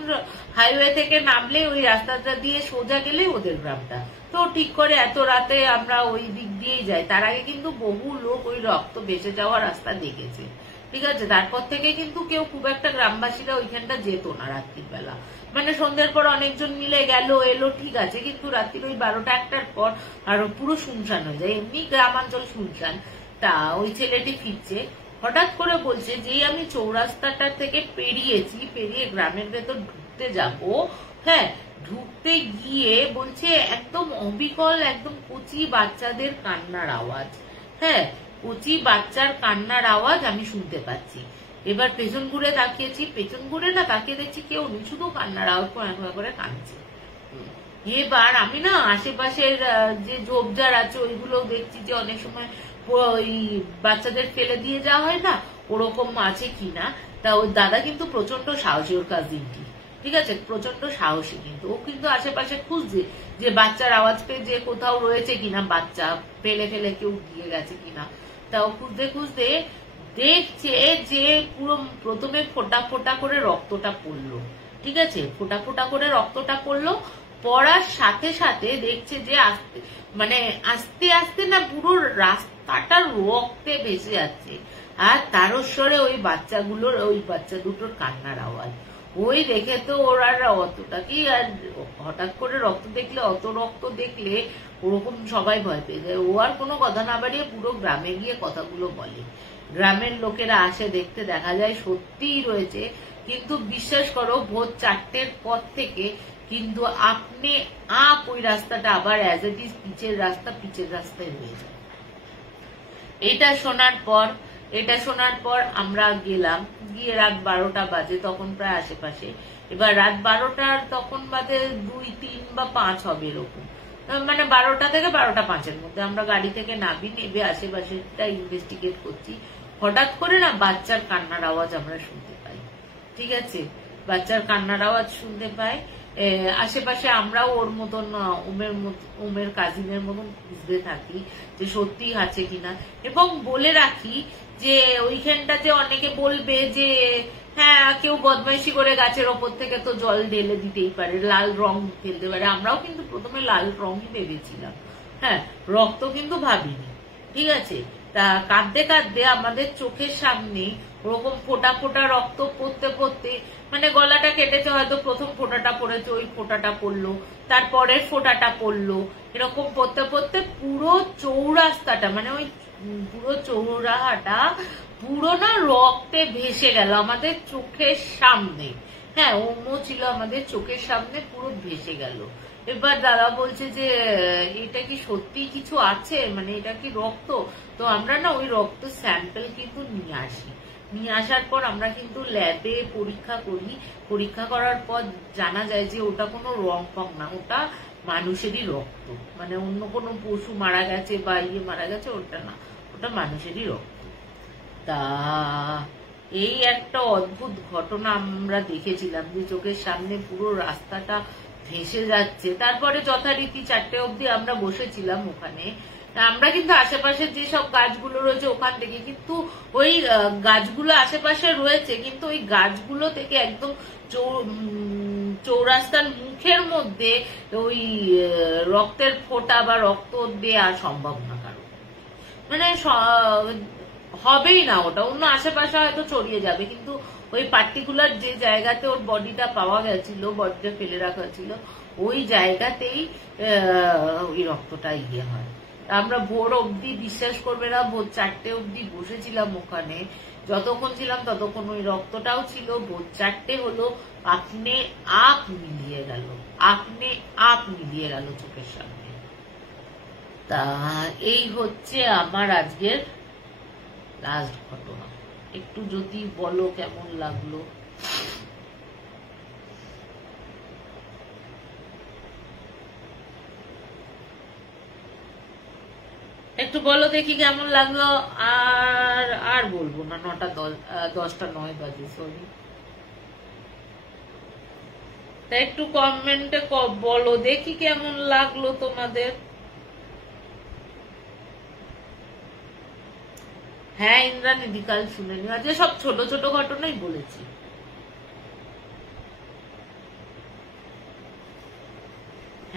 হাইওয়ে থেকে নামলে ওই রাস্তাটা দিয়ে সোজা গেলে ওদের গ্রামটা, তো ঠিক করে এত রাতে আমরা ওই দিক দিয়েই যাই। তার আগে কিন্তু বহু লোক ওই রক্ত ভেসে যাওয়া রাস্তা দেখেছে, ঠিক আছে। তারপর থেকে কিন্তু কেউ খুব একটা গ্রামবাসীরা ওইখানটা যেত না রাত্রির বেলা, মানে সন্ধ্যের পর অনেকজন মিলে গেল এলো, ঠিক আছে, কিন্তু রাত্রির ওই 12টা-1টার পর আরো পুরো শুনশান হয়ে যায়, এমনি গ্রামাঞ্চল শুনশান। তা ওই ছেলেটি ফিরছে, হঠাৎ করে বলছে যেই আমি চৌরাস্তাটা থেকে পেরিয়ে গ্রামের ভেতর ঢুকতে যাব, হ্যাঁ ঢুকতে গিয়ে বলছে একদম অবিকল, একদম কচি বাচ্চাদের কান্নার আওয়াজ, হ্যাঁ কচি বাচ্চার কান্নার আওয়াজ আমি শুনতে পাচ্ছি। এবার পেছন ঘুরে তাকিয়েছি, পেছন ঘুরে না তাকিয়ে দেখছি কেউ নেই, শুধু কান্নার আওয়াজ করে কাঁদছে। এবার আমি না আশেপাশের যে ঝোপঝাড় আছে ওইগুলো দেখছি, যে অনেক সময় ওই বাচ্চাদের ফেলে দিয়ে যাওয়া হয় না, ওরকম আছে কিনা। তা ওই দাদা কিন্তু প্রচন্ড সাহসী, ওর কাজিনটি, ঠিক আছে, প্রচন্ড সাহসী, কিন্তু ও কিন্তু আশেপাশে খুঁজছে যে বাচ্চার আওয়াজ পেয়ে যে কোথাও রয়েছে কিনা, বাচ্চা ফেলে কেউ গিয়ে গেছে কিনা। তা ও খুঁজতে দেখছে যে পুরো প্রথমে ফোঁটা ফোঁটা করে রক্তটা পড়লো, ঠিক আছে, ফোঁটা ফোঁটা করে রক্তটা পড়লো, পড়ার সাথে সাথে দেখছে যে মানে আস্তে আস্তে না পুরো রাস্তাটা রক্তে ভেসে যাচ্ছে, আর তারস্বরে ওই বাচ্চা দুটোর কান্নার আওয়াজ। ওই দেখে তো ওরা অতটা কি, আর হঠাৎ করে রক্ত দেখলে, অত রক্ত দেখলে ওরকম সবাই ভয় পেয়ে যায়। ও আর কোনো কথা না বাড়িয়ে পুরো গ্রামে গিয়ে কথাগুলো বলে। গ্রামের লোকেরা আসে দেখতে, দেখা যায় সত্যিই রয়েছে। কিন্তু বিশ্বাস করো, ভোর 4টের পর থেকে কিন্তু আপনি ওই রাস্তাটা আবার অ্যাজ ইট ইজ পিচের রাস্তায় হয়ে যায়। এটা শোনার পর আমরা গেলাম, গিয়ে রাত 12টা বাজে তখন প্রায় আশেপাশে। এবার রাত 12টার তখন বাজে 2, 3 বা 5 হবে এরকম, মানে 12টা থেকে 12টা 5-এর মধ্যে আমরা গাড়ি থেকে নাবি, নেবে আশেপাশেটা ইনভেস্টিগেট করছি। হঠাৎ করে না বাচ্চার কান্নার আওয়াজ আমরা শুনতে পাই, ঠিক আছে, বাচ্চার কান্নার আওয়াজ শুনতে পাই। আশেপাশে আমরাও ওর মতন উমের কাজিনের মতন খুঁজতে থাকি যে সত্যি আছে কিনা। এবং বলে রাখি যে ওইখানটাতে অনেকে বলবে যে হ্যাঁ কেউ বদমাইশি করে গাছের ওপর থেকে তো জল ঢেলে দিতেই পারে, লাল রং ফেলতে পারে। আমরাও কিন্তু প্রথমে লাল রঙই ভেবেছিলাম, হ্যাঁ, রক্ত কিন্তু ভাবিনি, ঠিক আছে। তা কাঁদতে কাঁদতে আমাদের চোখের সামনে ওরকম ফোঁটা ফোঁটা রক্ত পড়তে পড়তে, মানে গলাটা কেটেছে, হয়তো প্রথম ফোঁটাটা পড়েছে, ওই ফোঁটাটা পড়লো, তারপরের ফোঁটাটা পড়লো, এরকম পড়তে পড়তে পুরো চৌরাস্তাটা, মানে ওই পুরো চৌরাহাটা পুরো না রক্তে ভেসে গেল আমাদের চোখের সামনে। হ্যাঁ, ওমও ছিল আমাদের চোখের সামনে, পুরো ভেসে গেল। এবার দাদা বলছে যে এটা কি সত্যি কিছু আছে, মানে এটা কি রক্ত? তো আমরা না ওই রক্ত স্যাম্পল কিন্তু নিয়ে আসি। নিয়ে আসার পর আমরা কিন্তু ল্যাবে পরীক্ষা করি। পরীক্ষা করার পর জানা যায় যে ওটা কোনো রং ফং না, ওটা মানুষেরই রক্ত, মানে অন্য কোনো পশু মারা গেছে বা মারা গেছে ওটা না, ওটা মানুষেরই রক্ত। তা এই একটা অদ্ভুত ঘটনা আমরা দেখেছিলাম যে চোখের সামনে পুরো রাস্তাটা ভেসে যাচ্ছে। তারপরে যথারীতি 4টে অবধি আমরা বসেছিলাম ওখানে। আমরা কিন্তু আশেপাশে যেসব গাছগুলো রয়েছে ওখান থেকে, কিন্তু ওই গাছগুলো আশেপাশে রয়েছে, কিন্তু ওই গাছগুলো থেকে একদম চৌরাস্তার মুখের মধ্যে ওই রক্তের ফোঁটা বা রক্ত দেওয়া সম্ভব না কারণ, মানে হবেই না ওটা, অন্য আশেপাশে হয়তো ছড়িয়ে যাবে, কিন্তু ওই পার্টিকুলার যে জায়গাতে ওর বডিটা পাওয়া গেছিল, বডিটা ফেলে রাখা ছিল, ওই জায়গাতেই ওই রক্তটা হয়। আমরা ভোর অবধি, বিশ্বাস করবে না, ভোর 4টে অবধি বসেছিলাম ওখানে। যতক্ষণ ছিলাম ততক্ষণ ওই রক্তটাও ছিল। ভোর 4টে হলো, আপনি মিলিয়ে গেল চোখের সামনে। তা এই হচ্ছে আমার আজকের লাস্ট ঘটনা। একটু যদি বলো কেমন লাগলো। একটু বলো দেখি কেমন লাগলো। আর বলবো না, 9টা 9 বাজে, সরি। তা একটু কমেন্টে বলো দেখি কেমন লাগলো তোমাদের। হ্যাঁ ইন্দ্রাণী, কাল শুনে নি, আজকে সব ছোট ছোট ঘটনাই বলেছি।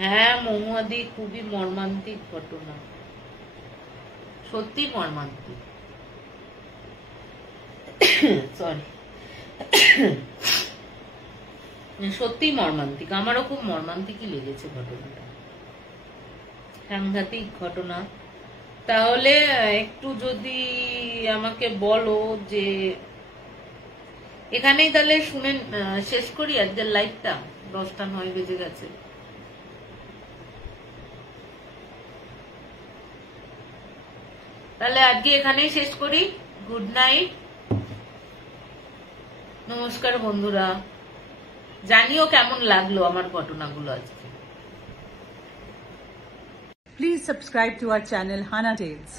হ্যাঁ মহুয়াদি, খুবই মর্মান্তিক ঘটনা, সত্যি মর্মান্তিক, সরি, সত্যি মর্মান্তিক। আমারও খুব মর্মান্তিকই লেগেছে ঘটনাটা, সাংঘাতিক ঘটনা। তাহলে একটু যদি আমাকে বলো যে এখানেই তাহলে শুনে শেষ করি আজকের লাইভটা, 10টা 9 বেজে গেছে। তাহলে আজকে এখানেই শেষ করি। গুড নাইট, নমস্কার বন্ধুরা। জানিও কেমন লাগলো আমার ঘটনাগুলো আজকে। Please subscribe to our channel Hana Tales.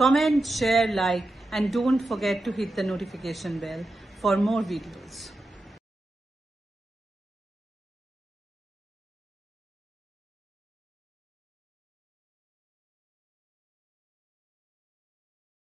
Comment, share, like and don't forget to hit the notification bell for more videos.